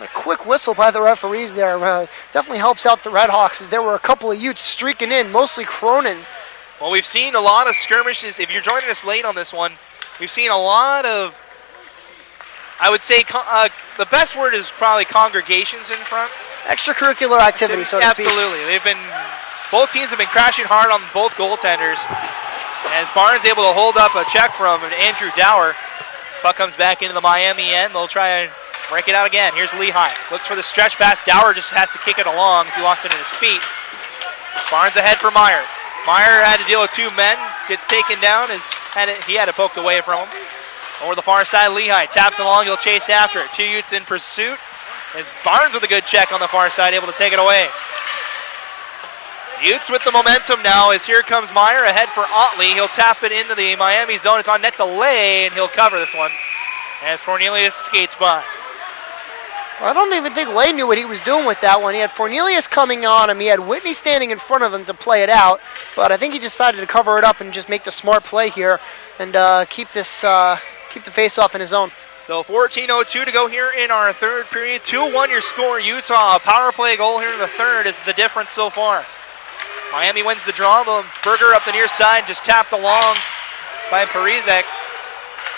A quick whistle by the referees there definitely helps out the Redhawks, as there were a couple of Utes streaking in, mostly Cronin. Well, we've seen a lot of skirmishes. If you're joining us late on this one, we've seen a lot of, I would say, the best word is probably congregations in front. Extracurricular activity, so to speak. Absolutely. Both teams have been crashing hard on both goaltenders. As Barnes able to hold up a check from Andrew Dower. Puck comes back into the Miami end. They'll try and break it out again. Here's Lehigh. Looks for the stretch pass. Dower just has to kick it along as he lost it in his feet. Barnes ahead for Meyer. Meyer had to deal with 2 men. Gets taken down. He had it poked away from him. Over the far side, Lehigh taps along, he'll chase after it. 2 Utes in pursuit. As Barnes with a good check on the far side, able to take it away. Utes with the momentum now as here comes Meyer ahead for Otley. He'll tap it into the Miami zone. It's on net to Lay, and he'll cover this one as Fornelius skates by. Well, I don't even think Lay knew what he was doing with that one. He had Fornelius coming on him. He had Whitney standing in front of him to play it out. But I think he decided to cover it up and just make the smart play here and keep the face-off in his zone. So 14:02 to go here in our third period. 2-1 your score. Utah, a power play goal here in the third is the difference so far. Miami wins the draw. The Berger up the near side, just tapped along by Parizek.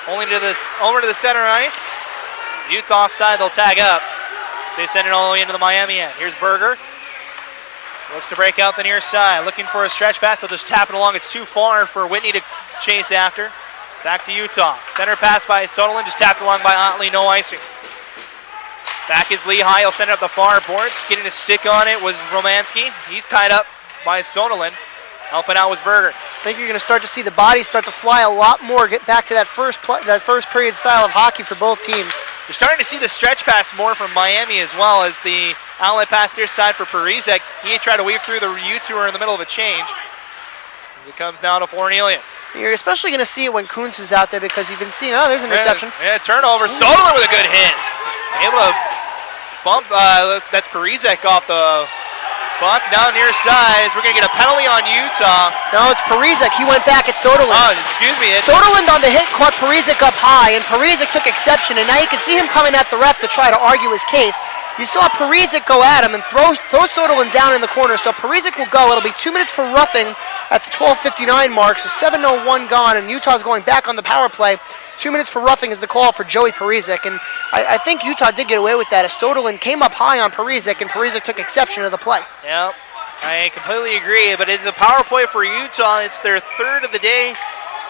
Over to the center ice. Utes offside, they'll tag up. They send it all the way into the Miami end. Here's Berger. Looks to break out the near side. Looking for a stretch pass. They'll just tap it along. It's too far for Whitney to chase after. Back to Utah. Center pass by Soderlund. Just tapped along by Otley. No icing. Back is Lehigh. He'll send it up the far boards. Getting a stick on it was Romanski. He's tied up by Soderlund. Helping out was Berger. I think you're going to start to see the bodies start to fly a lot more. Get back to that first period style of hockey for both teams. You're starting to see the stretch pass more from Miami as well as the outlet pass near side for Parizek. He tried to weave through the Utes who were in the middle of a change. As it comes down to Fornelius. You're especially going to see it when Kuntz is out there because you've been seeing, there's an interception. Yeah, turnover. Soderlund with a good hit. Able to bump, that's Parizek off the puck. Now near sides. We're going to get a penalty on Utah. No, it's Parizek. He went back at Soderlund. Oh, excuse me. Soderlund on the hit caught Parizek up high, and Parizek took exception, and now you can see him coming at the ref to try to argue his case. You saw Parizek go at him and throw Soderlund down in the corner, so Parizek will go. It'll be 2 minutes for roughing at the 12:59 mark, so 7:01 gone, and Utah's going back on the power play. 2 minutes for roughing is the call for Joey Parizek, and I think Utah did get away with that as Soderlund came up high on Parizek, and Parizek took exception to the play. Yep, I completely agree, but it's a power play for Utah. It's their third of the day.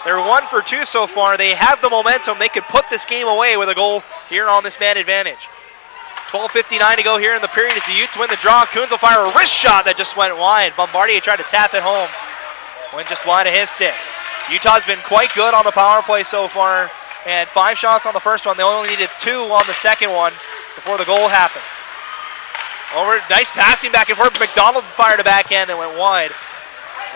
They're 1 for 2 so far. They have the momentum. They could put this game away with a goal here on this man advantage. 12:59 to go here in the period as the Utes win the draw. Coons will fire a wrist shot that just went wide. Bombardier tried to tap it home. Went just wide of his stick. Utah's been quite good on the power play so far. They had 5 shots on the first one. They only needed 2 on the second one before the goal happened. Nice passing back and forth. McDonald's fired a backhand that went wide.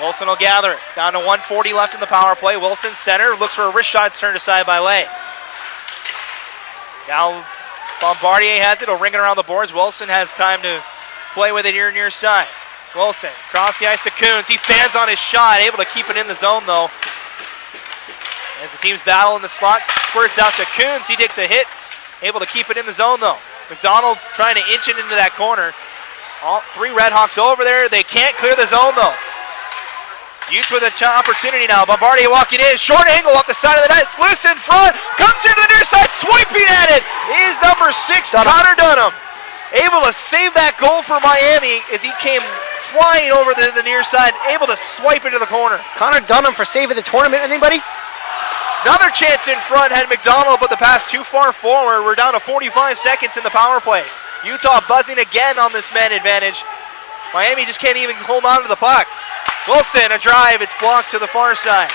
Wilson will gather it. Down to 1:40 left in the power play. Wilson center. Looks for a wrist shot. It's turned aside by Lay. Now Bombardier has it. He'll ring it around the boards. Wilson has time to play with it here near side. Wilson across the ice to Coons. He fans on his shot. Able to keep it in the zone though. As the teams battle in the slot, squirts out to Coons. He takes a hit. Able to keep it in the zone though. McDonald trying to inch it into that corner. All 3 Redhawks over there. They can't clear the zone though. Utes with an opportunity now. Bombardier walking in. Short angle off the side of the net. It's loose in front. Comes into the near side. Swiping at it is number 6, Connor Dunham. Able to save that goal for Miami as he came flying over the near side. Able to swipe into the corner. Connor Dunham for save of the tournament. Anybody? Another chance in front had McDonald, but the pass too far forward. We're down to 45 seconds in the power play. Utah buzzing again on this man advantage. Miami just can't even hold on to the puck. Wilson, a drive. It's blocked to the far side.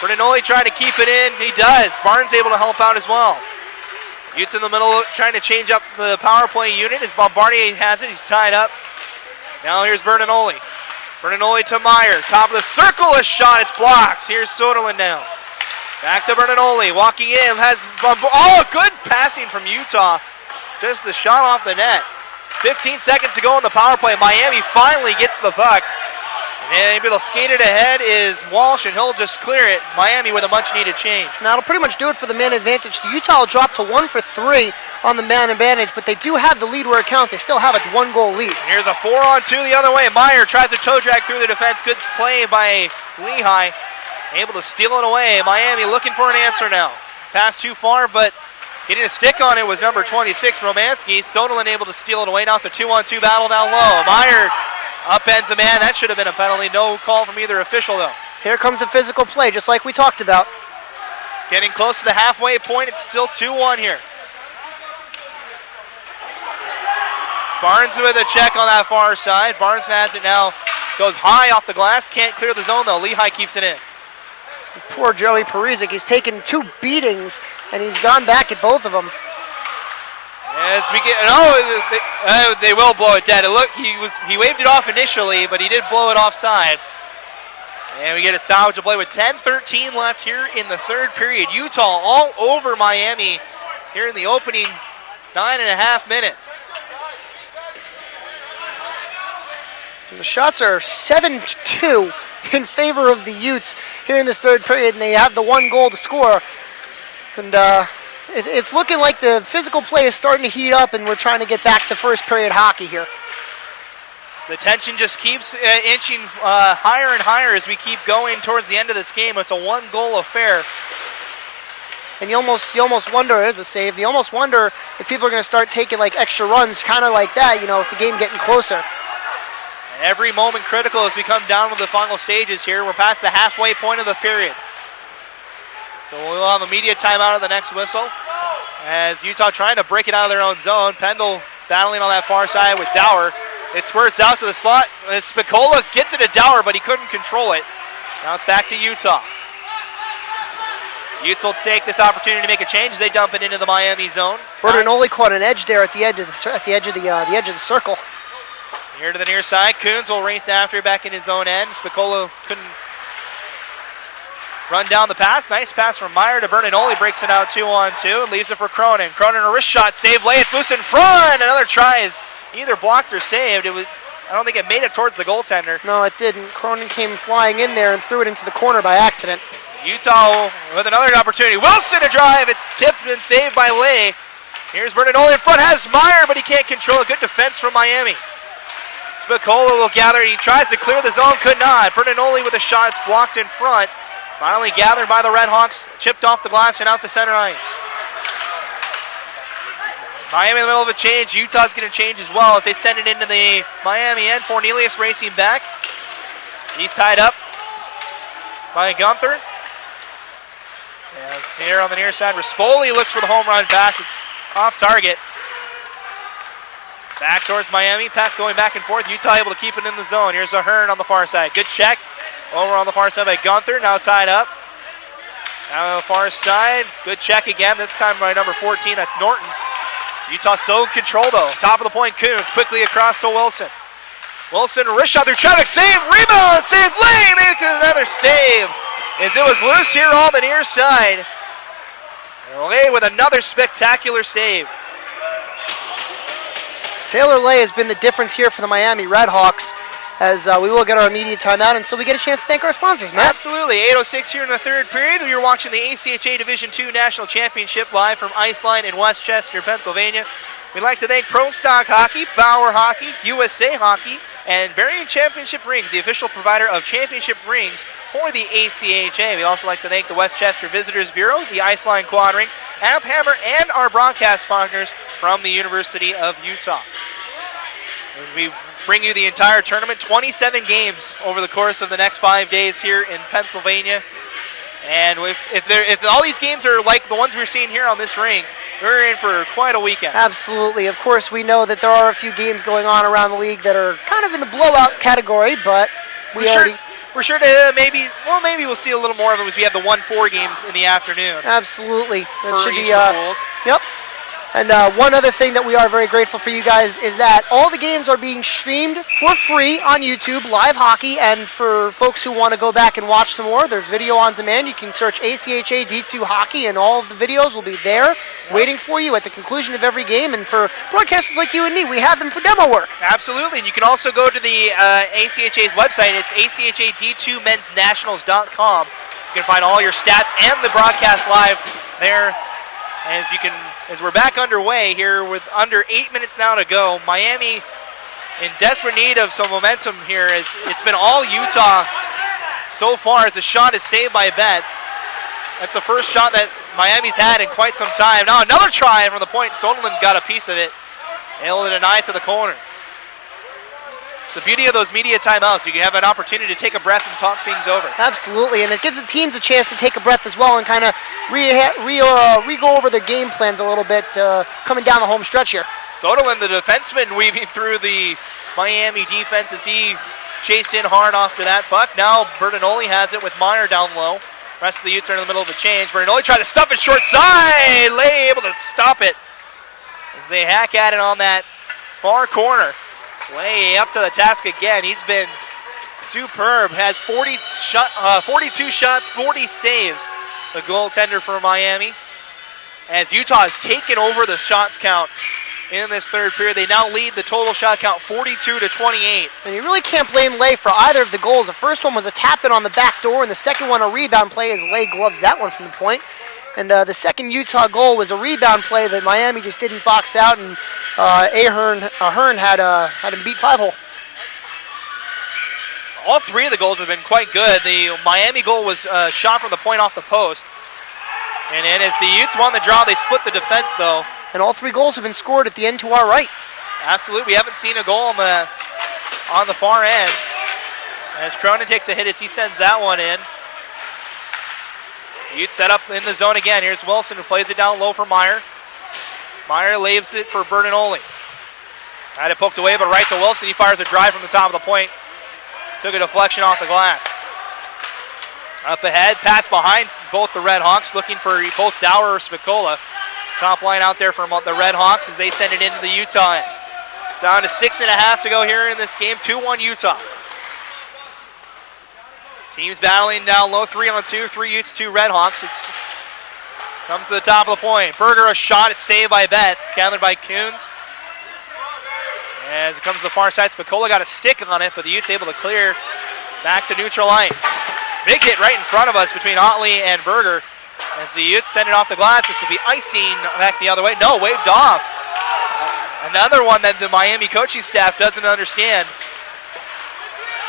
Bertinoli trying to keep it in. He does. Barnes able to help out as well. Utes in the middle trying to change up the power play unit as Bombardier has it. He's tied up. Now here's Bertinoli. Bertinoli to Meyer. Top of the circle. A shot. It's blocked. Here's Soderlund now. Back to Bertinoli. Walking in. Good passing from Utah. Just the shot off the net. 15 seconds to go in the power play. Miami finally gets the puck. And able to skate it ahead is Walsh, and he'll just clear it. Miami with a much-needed change. Now, that'll pretty much do it for the man advantage. So Utah will drop to 1 for 3 on the man advantage, but they do have the lead where it counts. They still have a 1-goal lead. Here's a 4-on-2 the other way. Meyer tries to toe drag through the defense. Good play by Lehigh. Able to steal it away. Miami looking for an answer now. Pass too far, but getting a stick on it was number 26, Romanski. Soderlund able to steal it away. Now it's a 2-on-2 battle down low. Meyer upends a man. That should have been a penalty. No call from either official, though. Here comes the physical play, just like we talked about. Getting close to the halfway point. It's still 2-1 here. Barnes with a check on that far side. Barnes has it now. Goes high off the glass. Can't clear the zone, though. Lehigh keeps it in. Poor Joey Parizek. He's taken 2 beatings, and he's gone back at both of them. As we get, they will blow it dead. He waved it off initially, but he did blow it offside. And we get a stoppage of play with 10:13 left here in the third period. Utah all over Miami here in the opening 9.5 minutes. And the shots are 7-2 in favor of the Utes here in this third period, and they have the 1 goal to score. And it's looking like the physical play is starting to heat up, and we're trying to get back to first period hockey here. The tension just keeps inching higher and higher as we keep going towards the end of this game. It's a 1-goal affair. And you almost wonder, there's a save, you almost wonder if people are going to start taking like extra runs, kind of like that, with the game getting closer. Every moment critical as we come down to the final stages here. We're past the halfway point of the period. So we'll have a media timeout at the next whistle. As Utah trying to break it out of their own zone. Pendle battling on that far side with Dower. It squirts out to the slot. Spicola gets it to Dower, but he couldn't control it. Now it's back to Utah. Utes will take this opportunity to make a change as they dump it into the Miami zone. Bertinoli caught an edge there at the edge of the circle. Here to the near side. Coons will race after back in his own end. Spicola couldn't run down the pass. Nice pass from Meyer to Bertinoli. Breaks it out 2-on-2 and leaves it for Cronin. Cronin a wrist shot. Save lay. It's loose in front. Another try is either blocked or saved. I don't think it made it towards the goaltender. No, it didn't. Cronin came flying in there and threw it into the corner by accident. Utah with another opportunity. Wilson a drive. It's tipped and saved by Lay. Here's Bertinoli in front. Has Meyer, but he can't control it. Good defense from Miami. Spicola will gather. He tries to clear the zone. Could not. Bertinoli with a shot. It's blocked in front. Finally gathered by the Redhawks. Chipped off the glass and out to center ice. Miami in the middle of a change. Utah's going to change as well as they send it into the Miami end. Cornelius racing back. He's tied up by Gunther. Yes, here on the near side, Rispoli looks for the home run pass. It's off target. Back towards Miami. Pack going back and forth. Utah able to keep it in the zone. Here's Ahern on the far side. Good check. Over on the far side by Gunther. Now tied up. Now on the far side. Good check again. This time by number 14. That's Norton. Utah still in control though. Top of the point, Coons. Quickly across to Wilson. Wilson, wrist shot through traffic. Save. Rebound. Save. Lane. Make another save. As it was loose here on the near side. Lay with another spectacular save. Taylor Lay has been the difference here for the Miami Redhawks as we will get our immediate timeout until we get a chance to thank our sponsors, Matt. Absolutely. 8:06 here in the third period. You're watching the ACHA Division II National Championship live from Iceline in Westchester, Pennsylvania. We'd like to thank Pro Stock Hockey, Bauer Hockey, USA Hockey, and Variant Championship Rings, the official provider of championship rings for the ACHA. We'd also like to thank the Westchester Visitors Bureau, the Iceline Quad Rings, App Hammer, and our broadcast partners from the University of Utah. And we bring you the entire tournament, 27 games over the course of the next 5 days here in Pennsylvania. And if all these games are like the ones we're seeing here on this rink, we're in for quite a weekend. Absolutely. Of course, we know that there are a few games going on around the league that are kind of in the blowout category, but we're sure to maybe we'll see a little more of them as we have the 1-4 games in the afternoon. Absolutely. That for should each be of the pools. Yep. And one other thing that we are very grateful for you guys is that all the games are being streamed for free on YouTube, live hockey, and for folks who want to go back and watch some more, there's video on demand. You can search ACHA D2 Hockey, and all of the videos will be there waiting for you at the conclusion of every game. And for broadcasters like you and me, we have them for demo work. Absolutely. And you can also go to the ACHA's website. It's ACHA-D2mensnationals.com. You can find all your stats and the broadcast live there. As we're back underway here with under 8 minutes now to go, Miami in desperate need of some momentum here as it's been all Utah so far as the shot is saved by Betts. That's the first shot that Miami's had in quite some time. Now another try from the point. Soderlund got a piece of it. Able to deny it to the corner. It's the beauty of those media timeouts. You can have an opportunity to take a breath and talk things over. Absolutely, and it gives the teams a chance to take a breath as well and kind of re-go over their game plans a little bit coming down the home stretch here. Soderlund, the defenseman, weaving through the Miami defense as he chased in hard after that puck. Now Bertinoli has it with Meyer down low. Rest of the Utes are in the middle of a change. Bernoulli tried to stuff it short side. Lay able to stop it as they hack at it on that far corner. Lay up to the task again. He's been superb. Has 42 shots, 40 saves. The goaltender for Miami. As Utah has taken over the shots count in this third period. They now lead the total shot count 42-28. And you really can't blame Lay for either of the goals. The first one was a tap-in on the back door, and the second one a rebound play as Lay gloves that one from the point. And the second Utah goal was a rebound play that Miami just didn't box out, and Ahern had him beat 5-hole. All three of the goals have been quite good. The Miami goal was shot from the point off the post. And then as the Utes won the draw, they split the defense, though. And all three goals have been scored at the end to our right. Absolutely. We haven't seen a goal on the far end. As Cronin takes a hit as he sends that one in. Utes set up in the zone again. Here's Wilson who plays it down low for Meyer. Meyer lays it for Bertinoli. Had it poked away, but right to Wilson. He fires a drive from the top of the point. Took a deflection off the glass. Up ahead, pass behind both the Red Hawks, looking for both Dower or Spicola. Top line out there from the Red Hawks as they send it into the Utah end. Down to 6.5 to go here in this game, 2-1 Utah. Teams battling down low, 3-on-2, 3 Utes, 2 Red Hawks. Comes to the top of the point. Berger a shot, it's saved by Betts, gathered by Coons. As it comes to the far side, Spicola got a stick on it, but the Utes able to clear back to neutral ice. Big hit right in front of us between Otley and Berger. As the Utes send it off the glass, this will be icing back the other way. No, waved off. Another one that the Miami coaching staff doesn't understand.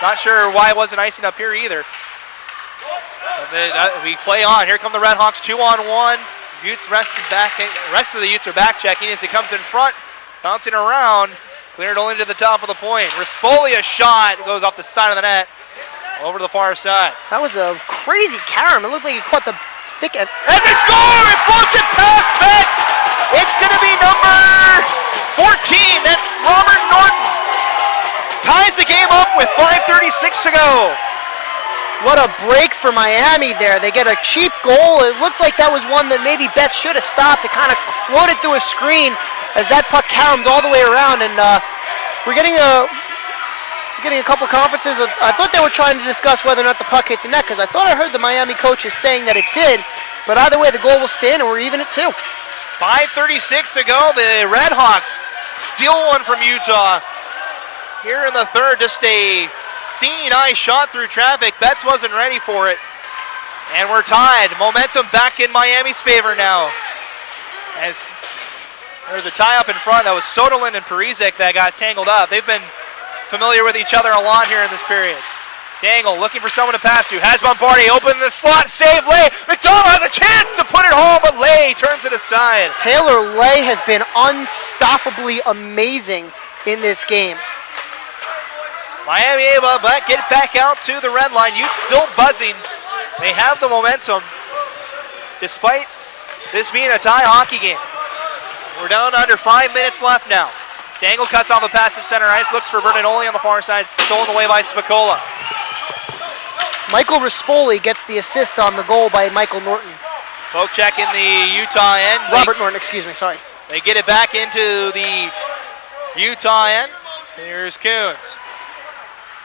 Not sure why it wasn't icing up here either. We play on. Here come the Red Hawks, 2-on-1. Utes rest of the Utes are back checking as it comes in front, bouncing around. Cleared only to the top of the point. Rispoli a shot, goes off the side of the net, over to the far side. That was a crazy carom. It looked like he caught the stick at. As he scores, it floats it past Betts. It's going to be number 14. That's Robert Norton. Ties the game up with 5:36 to go. What a break for Miami there. They get a cheap goal. It looked like that was one that maybe Betts should have stopped. It kind of floated through a screen as that puck caromed all the way around, and we're getting a couple conferences. I thought they were trying to discuss whether or not the puck hit the net, because I thought I heard the Miami coaches saying that it did, but either way the goal will stand and we're even at 2. 5:36 to go. The Red Hawks steal one from Utah. Here in the third, just a seeing eye shot through traffic. Betts wasn't ready for it. And we're tied. Momentum back in Miami's favor now. As there's a tie up in front. That was Soderlund and Parizek that got tangled up. They've been familiar with each other a lot here in this period. Dangle looking for someone to pass to. Has Bombardier open the slot. Save Lay. McDonald has a chance to put it home, but Lay turns it aside. Taylor Lay has been unstoppably amazing in this game. Miami able to get it back out to the red line. Utes still buzzing. They have the momentum despite this being a tie hockey game. We're down to under 5 minutes left now. Dangle cuts off a pass at center ice, looks for Bertinoli on the far side, stolen away by Spicola. Michael Rispoli gets the assist on the goal by Michael Norton. Poke check in the Utah end. Robert Norton, excuse me, sorry. They get it back into the Utah end. Here's Coons.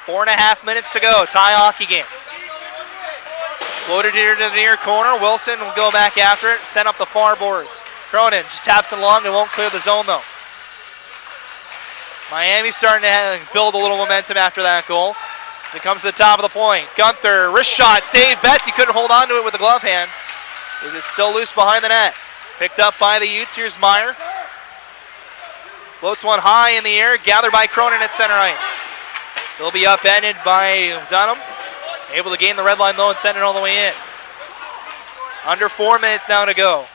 4.5 minutes to go, tie hockey game. Floated here to the near corner. Wilson will go back after it, send up the far boards. Cronin just taps it along and won't clear the zone though. Miami's starting to build a little momentum after that goal. As it comes to the top of the point. Gunther, wrist shot, saved Betts. He couldn't hold on to it with the glove hand. It is still loose behind the net. Picked up by the Utes. Here's Meyer. Floats one high in the air, gathered by Cronin at center ice. He'll be upended by Dunham. Able to gain the red line though and send it all the way in. Under 4 minutes now to go.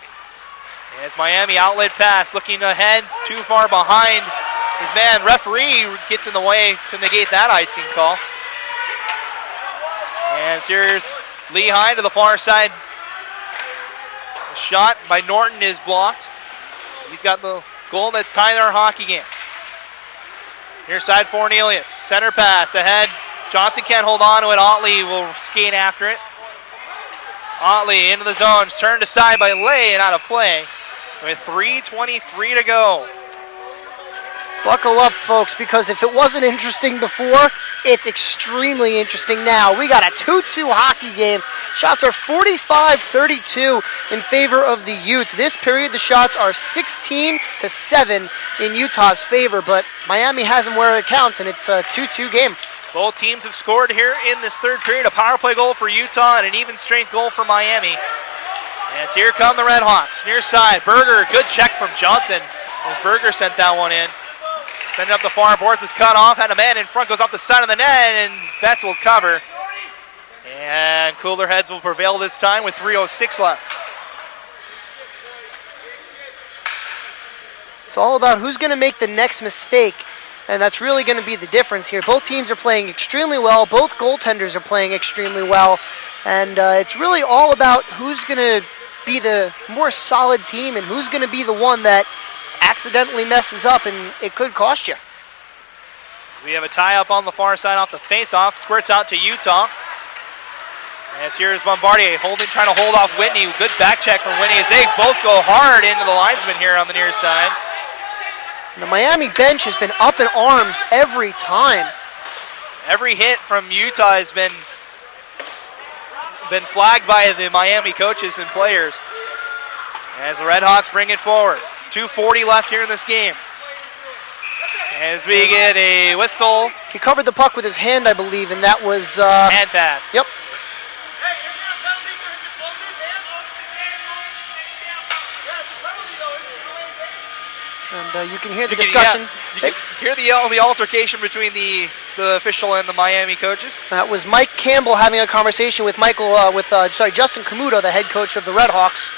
It's Miami outlet pass, looking ahead, too far behind his man. Referee gets in the way to negate that icing call. And here's Lehigh to the far side. The shot by Norton is blocked. He's got the goal that's tied our hockey game. Near side for Cornelius. Center pass ahead. Johnson can't hold on to it. Otley will skate after it. Otley into the zone, turned aside by Lay and out of play with 3:23 to go. Buckle up, folks, because if it wasn't interesting before, it's extremely interesting now. We got a 2-2 hockey game. Shots are 45-32 in favor of the Utes. This period, the shots are 16-7 in Utah's favor, but Miami has them where it counts, and it's a 2-2 game. Both teams have scored here in this third period. A power play goal for Utah and an even strength goal for Miami. As here come the Red Hawks. Near side, Berger, good check from Johnson. As Berger sent that one in. Send it up the far boards, is cut off, had a man in front, goes off the side of the net, and Betts will cover. And cooler heads will prevail this time with 3:06 left. It's all about who's going to make the next mistake, and that's really going to be the difference here. Both teams are playing extremely well. Both goaltenders are playing extremely well, and it's really all about who's going to be the more solid team and who's going to be the one that accidentally messes up, and it could cost you. We have a tie up on the far side off the face-off. Squirts out to Utah. As here's Bombardier trying to hold off Whitney. Good back check from Whitney as they both go hard into the linesman here on the near side. The Miami bench has been up in arms every time. Every hit from Utah has been flagged by the Miami coaches and players. As the Red Hawks bring it forward. 2:40 left here in this game. As we get a whistle. He covered the puck with his hand, I believe, and that was... hand pass. Yep. And you can hear the discussion. Yeah, you can hear the altercation between the official and the Miami coaches. That was Mike Campbell having a conversation with Justin Camuto, the head coach of the Red Hawks.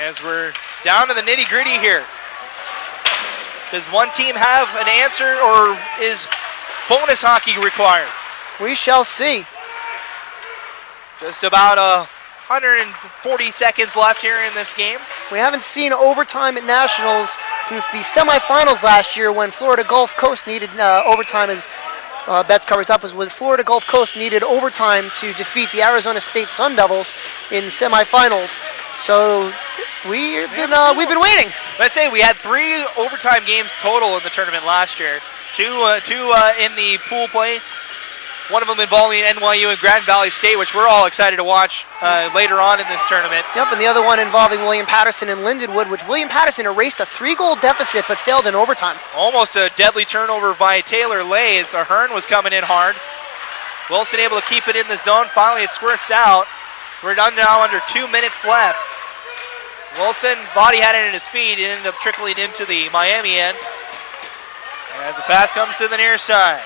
As we're down to the nitty-gritty here. Does one team have an answer, or is bonus hockey required? We shall see. Just about 140 seconds left here in this game. We haven't seen overtime at Nationals since the semifinals last year when Florida Gulf Coast needed overtime, as Betts covers up, as when Florida Gulf Coast needed overtime to defeat the Arizona State Sun Devils in semifinals. So we've been waiting. Let's say we had 3 overtime games total in the tournament last year. Two in the pool play. One of them involving NYU and Grand Valley State, which we're all excited to watch later on in this tournament. Yep, and the other one involving William Patterson and Lindenwood, which William Patterson erased a 3-goal deficit but failed in overtime. Almost a deadly turnover by Taylor Lay as Ahern was coming in hard. Wilson able to keep it in the zone. Finally, it squirts out. We're done now under 2 minutes left. Wilson, body had it in his feet. It ended up trickling into the Miami end. As the pass comes to the near side.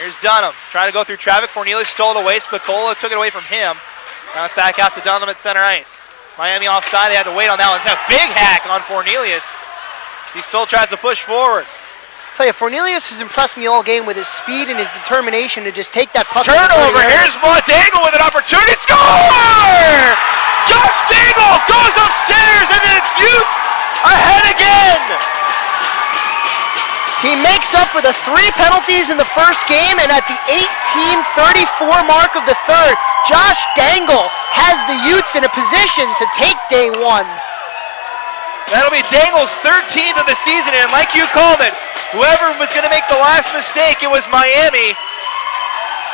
Here's Dunham, trying to go through traffic. Cornelius stole it away. Spicola took it away from him. Now it's back out to Dunham at center ice. Miami offside, they had to wait on that one. It's a big hack on Cornelius. He still tries to push forward. Tell you, Cornelius has impressed me all game with his speed and his determination to just take that puck. Turnover, here's Montangle with an opportunity. Score! Josh Dangle goes upstairs and the Utes ahead again. He makes up for the 3 penalties in the first game, and at the 18:34 mark of the third, Josh Dangle has the Utes in a position to take day 1. That'll be Dangle's 13th of the season, and like you called it, whoever was going to make the last mistake, it was Miami.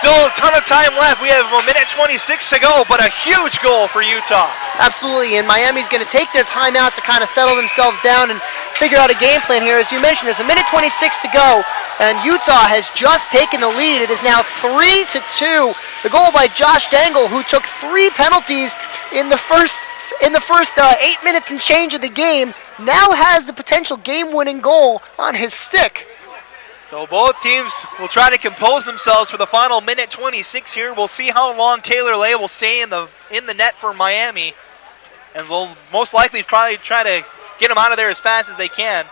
Still a ton of time left. We have 1:26 to go, but a huge goal for Utah. Absolutely, and Miami's going to take their time out to kind of settle themselves down and figure out a game plan here. As you mentioned, there's 1:26 to go, and Utah has just taken the lead. It is now 3-2. The goal by Josh Dangle, who took 3 penalties in the first 8 minutes and change of the game, now has the potential game-winning goal on his stick. So both teams will try to compose themselves for the final 1:26 here. We'll see how long Taylor Lay will stay in the net for Miami, and we'll most likely probably try to get them out of there as fast as they can.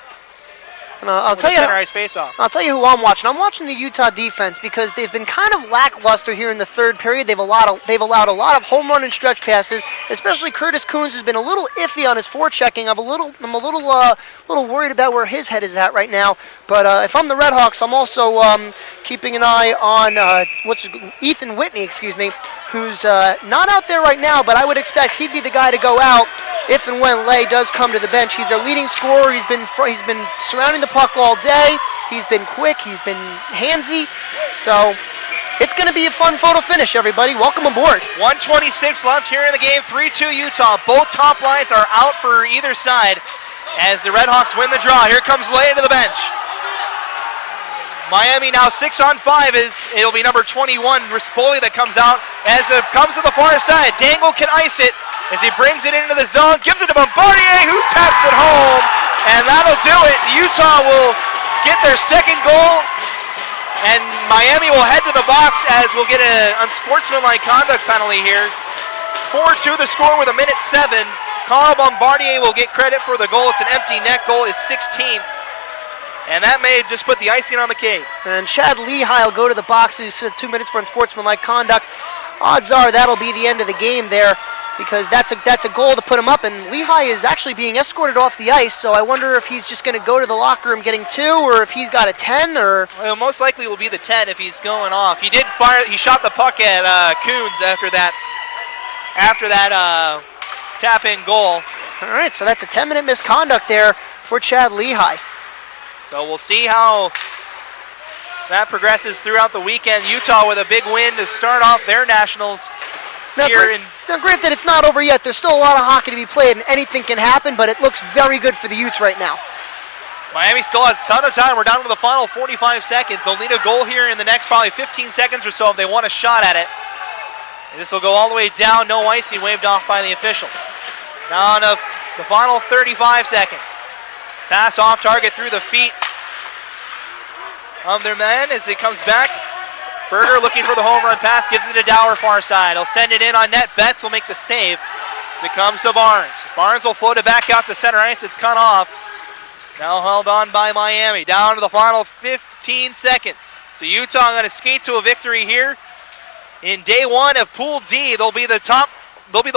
And I'll tell you, center ice face-off. I'll tell you who I'm watching. I'm watching the Utah defense because they've been kind of lackluster here in the third period. They've allowed a lot of home run and stretch passes. Especially Curtis Coons has been a little iffy on his forechecking. I'm a little worried about where his head is at right now. But if I'm the Red Hawks, I'm also keeping an eye on Ethan Whitney, who's not out there right now, but I would expect he'd be the guy to go out if and when Lay does come to the bench. He's their leading scorer. He's been surrounding the puck all day. He's been quick. He's been handsy. So it's going to be a fun photo finish, everybody. Welcome aboard. 1:26 left here in the game. 3-2 Utah. Both top lines are out for either side as the Redhawks win the draw. Here comes Lay to the bench. Miami now 6-on-5 it'll be number 21, Rispoli, that comes out as it comes to the far side. Dangle can ice it as he brings it into the zone, gives it to Bombardier, who taps it home, and that'll do it. Utah will get their second goal, and Miami will head to the box as we'll get an unsportsmanlike conduct penalty here. 4-2 the score with 1:07. Carl Bombardier will get credit for the goal. It's an empty net goal, his 16th. And that may just put the icing on the cake. And Chad Lehigh will go to the box. He said 2 minutes for unsportsmanlike conduct. Odds are that'll be the end of the game there, because that's a goal to put him up. And Lehigh is actually being escorted off the ice, so I wonder if he's just going to go to the locker room getting 2, or if he's got a 10, or... Well, most likely will be the 10 if he's going off. He did fire. He shot the puck at Coons after that tap-in goal. All right, so that's a 10-minute misconduct there for Chad Lehigh. So we'll see how that progresses throughout the weekend. Utah with a big win to start off their nationals here. Now, granted, it's not over yet. There's still a lot of hockey to be played, and anything can happen, but it looks very good for the Utes right now. Miami still has a ton of time. We're down to the final 45 seconds. They'll need a goal here in the next probably 15 seconds or so if they want a shot at it. And this will go all the way down. No icing waved off by the official. Down to the final 35 seconds. Pass off target through the feet of their man as it comes back. Berger looking for the home run pass, gives it to Dower far side. He'll send it in on net. Betts will make the save as it comes to Barnes. Barnes will float it back out to center ice. It's cut off. Now held on by Miami. Down to the final 15 seconds. So Utah going to skate to a victory here. In day one of Pool D, they'll be the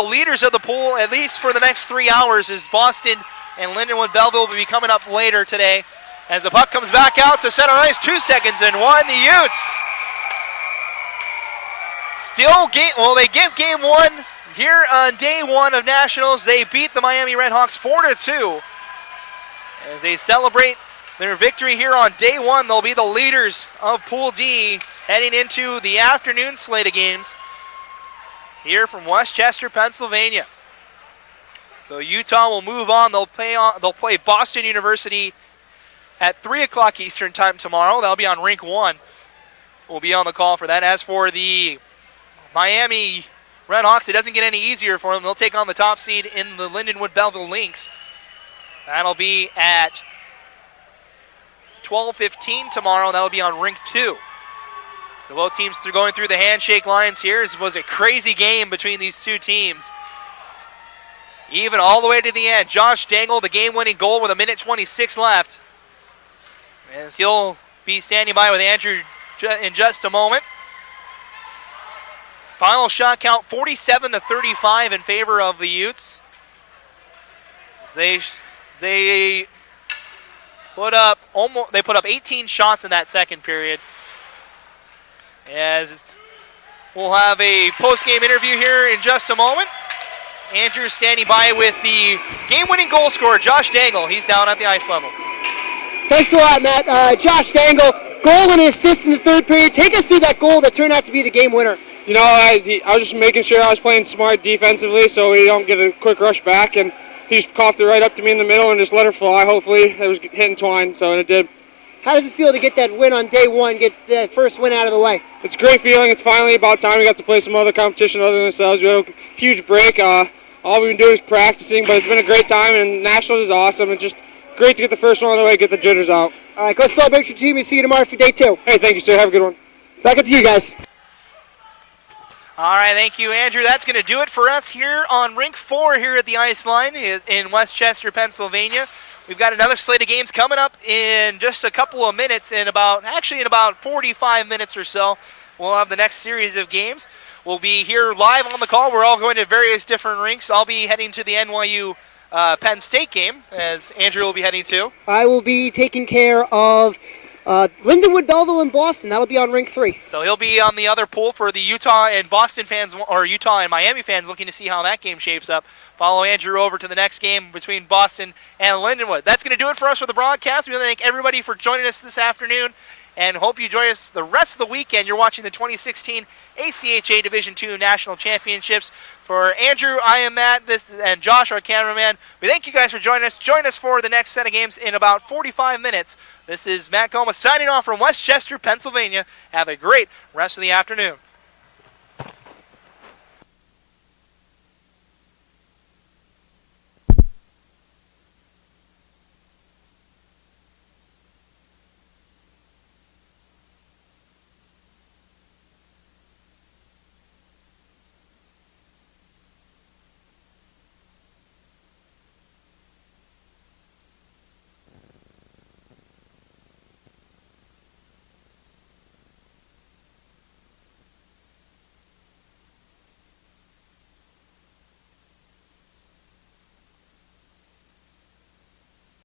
leaders of the pool, at least for the next 3 hours, as Boston and Lindenwood Belleville will be coming up later today. As the puck comes back out to center ice, 2 seconds and 1. The Utes they give game 1 here on day 1 of Nationals. They beat the Miami Redhawks 4-2. As they celebrate their victory here on day 1, they'll be the leaders of Pool D heading into the afternoon slate of games here from Westchester, Pennsylvania. So Utah will move on. They'll play Boston University at 3 o'clock Eastern time tomorrow. That'll be on Rink 1. We'll be on the call for that. As for the Miami Redhawks, it doesn't get any easier for them. They'll take on the top seed in the Lindenwood Belleville Lynx. That'll be at 12:15 tomorrow. That'll be on Rink 2. So both teams are going through the handshake lines here. It was a crazy game between these two teams. Even all the way to the end. Josh Dangle, the game-winning goal with 1:26 left. As he'll be standing by with Andrew in just a moment. Final shot count 47-35 in favor of the Utes. They put up 18 shots in that second period. As we'll have a post-game interview here in just a moment. Andrew standing by with the game-winning goal scorer, Josh Dangle. He's down at the ice level. Thanks a lot, Matt. Josh Dangle, goal and an assist in the third period. Take us through that goal that turned out to be the game winner. You know, I was just making sure I was playing smart defensively so we don't get a quick rush back, and he just coughed it right up to me in the middle and just let her fly. Hopefully it was hitting twine, so it did. How does it feel to get that win on day 1, get that first win out of the way? It's a great feeling. It's finally about time we got to play some other competition other than ourselves. We had a huge break. All we've been doing is practicing, but it's been a great time, and Nationals is awesome. It's just great to get the first one on the way, get the jitters out. All right, go celebrate your team and see you tomorrow for day 2. Hey, thank you, sir. Have a good one. Back to you guys. All right, thank you, Andrew. That's going to do it for us here on Rink 4 here at the Ice Line in Westchester, Pennsylvania. We've got another slate of games coming up in just a couple of minutes. In about 45 minutes or so, we'll have the next series of games. We'll be here live on the call. We're all going to various different rinks. I'll be heading to the NYU Penn State game, as Andrew will be heading to. I will be taking care of Lindenwood, Belleville, and Boston. That'll be on Rink 3. So he'll be on the other pool for the Utah and Boston fans, or Utah and Miami fans looking to see how that game shapes up. Follow Andrew over to the next game between Boston and Lindenwood. That's going to do it for us for the broadcast. We want to thank everybody for joining us this afternoon, and hope you join us the rest of the weekend. You're watching the 2016 ACHA Division II National Championships. For Andrew, I am Matt, and Josh, our cameraman, we thank you guys for joining us. Join us for the next set of games in about 45 minutes. This is Matt Goma signing off from Westchester, Pennsylvania. Have a great rest of the afternoon.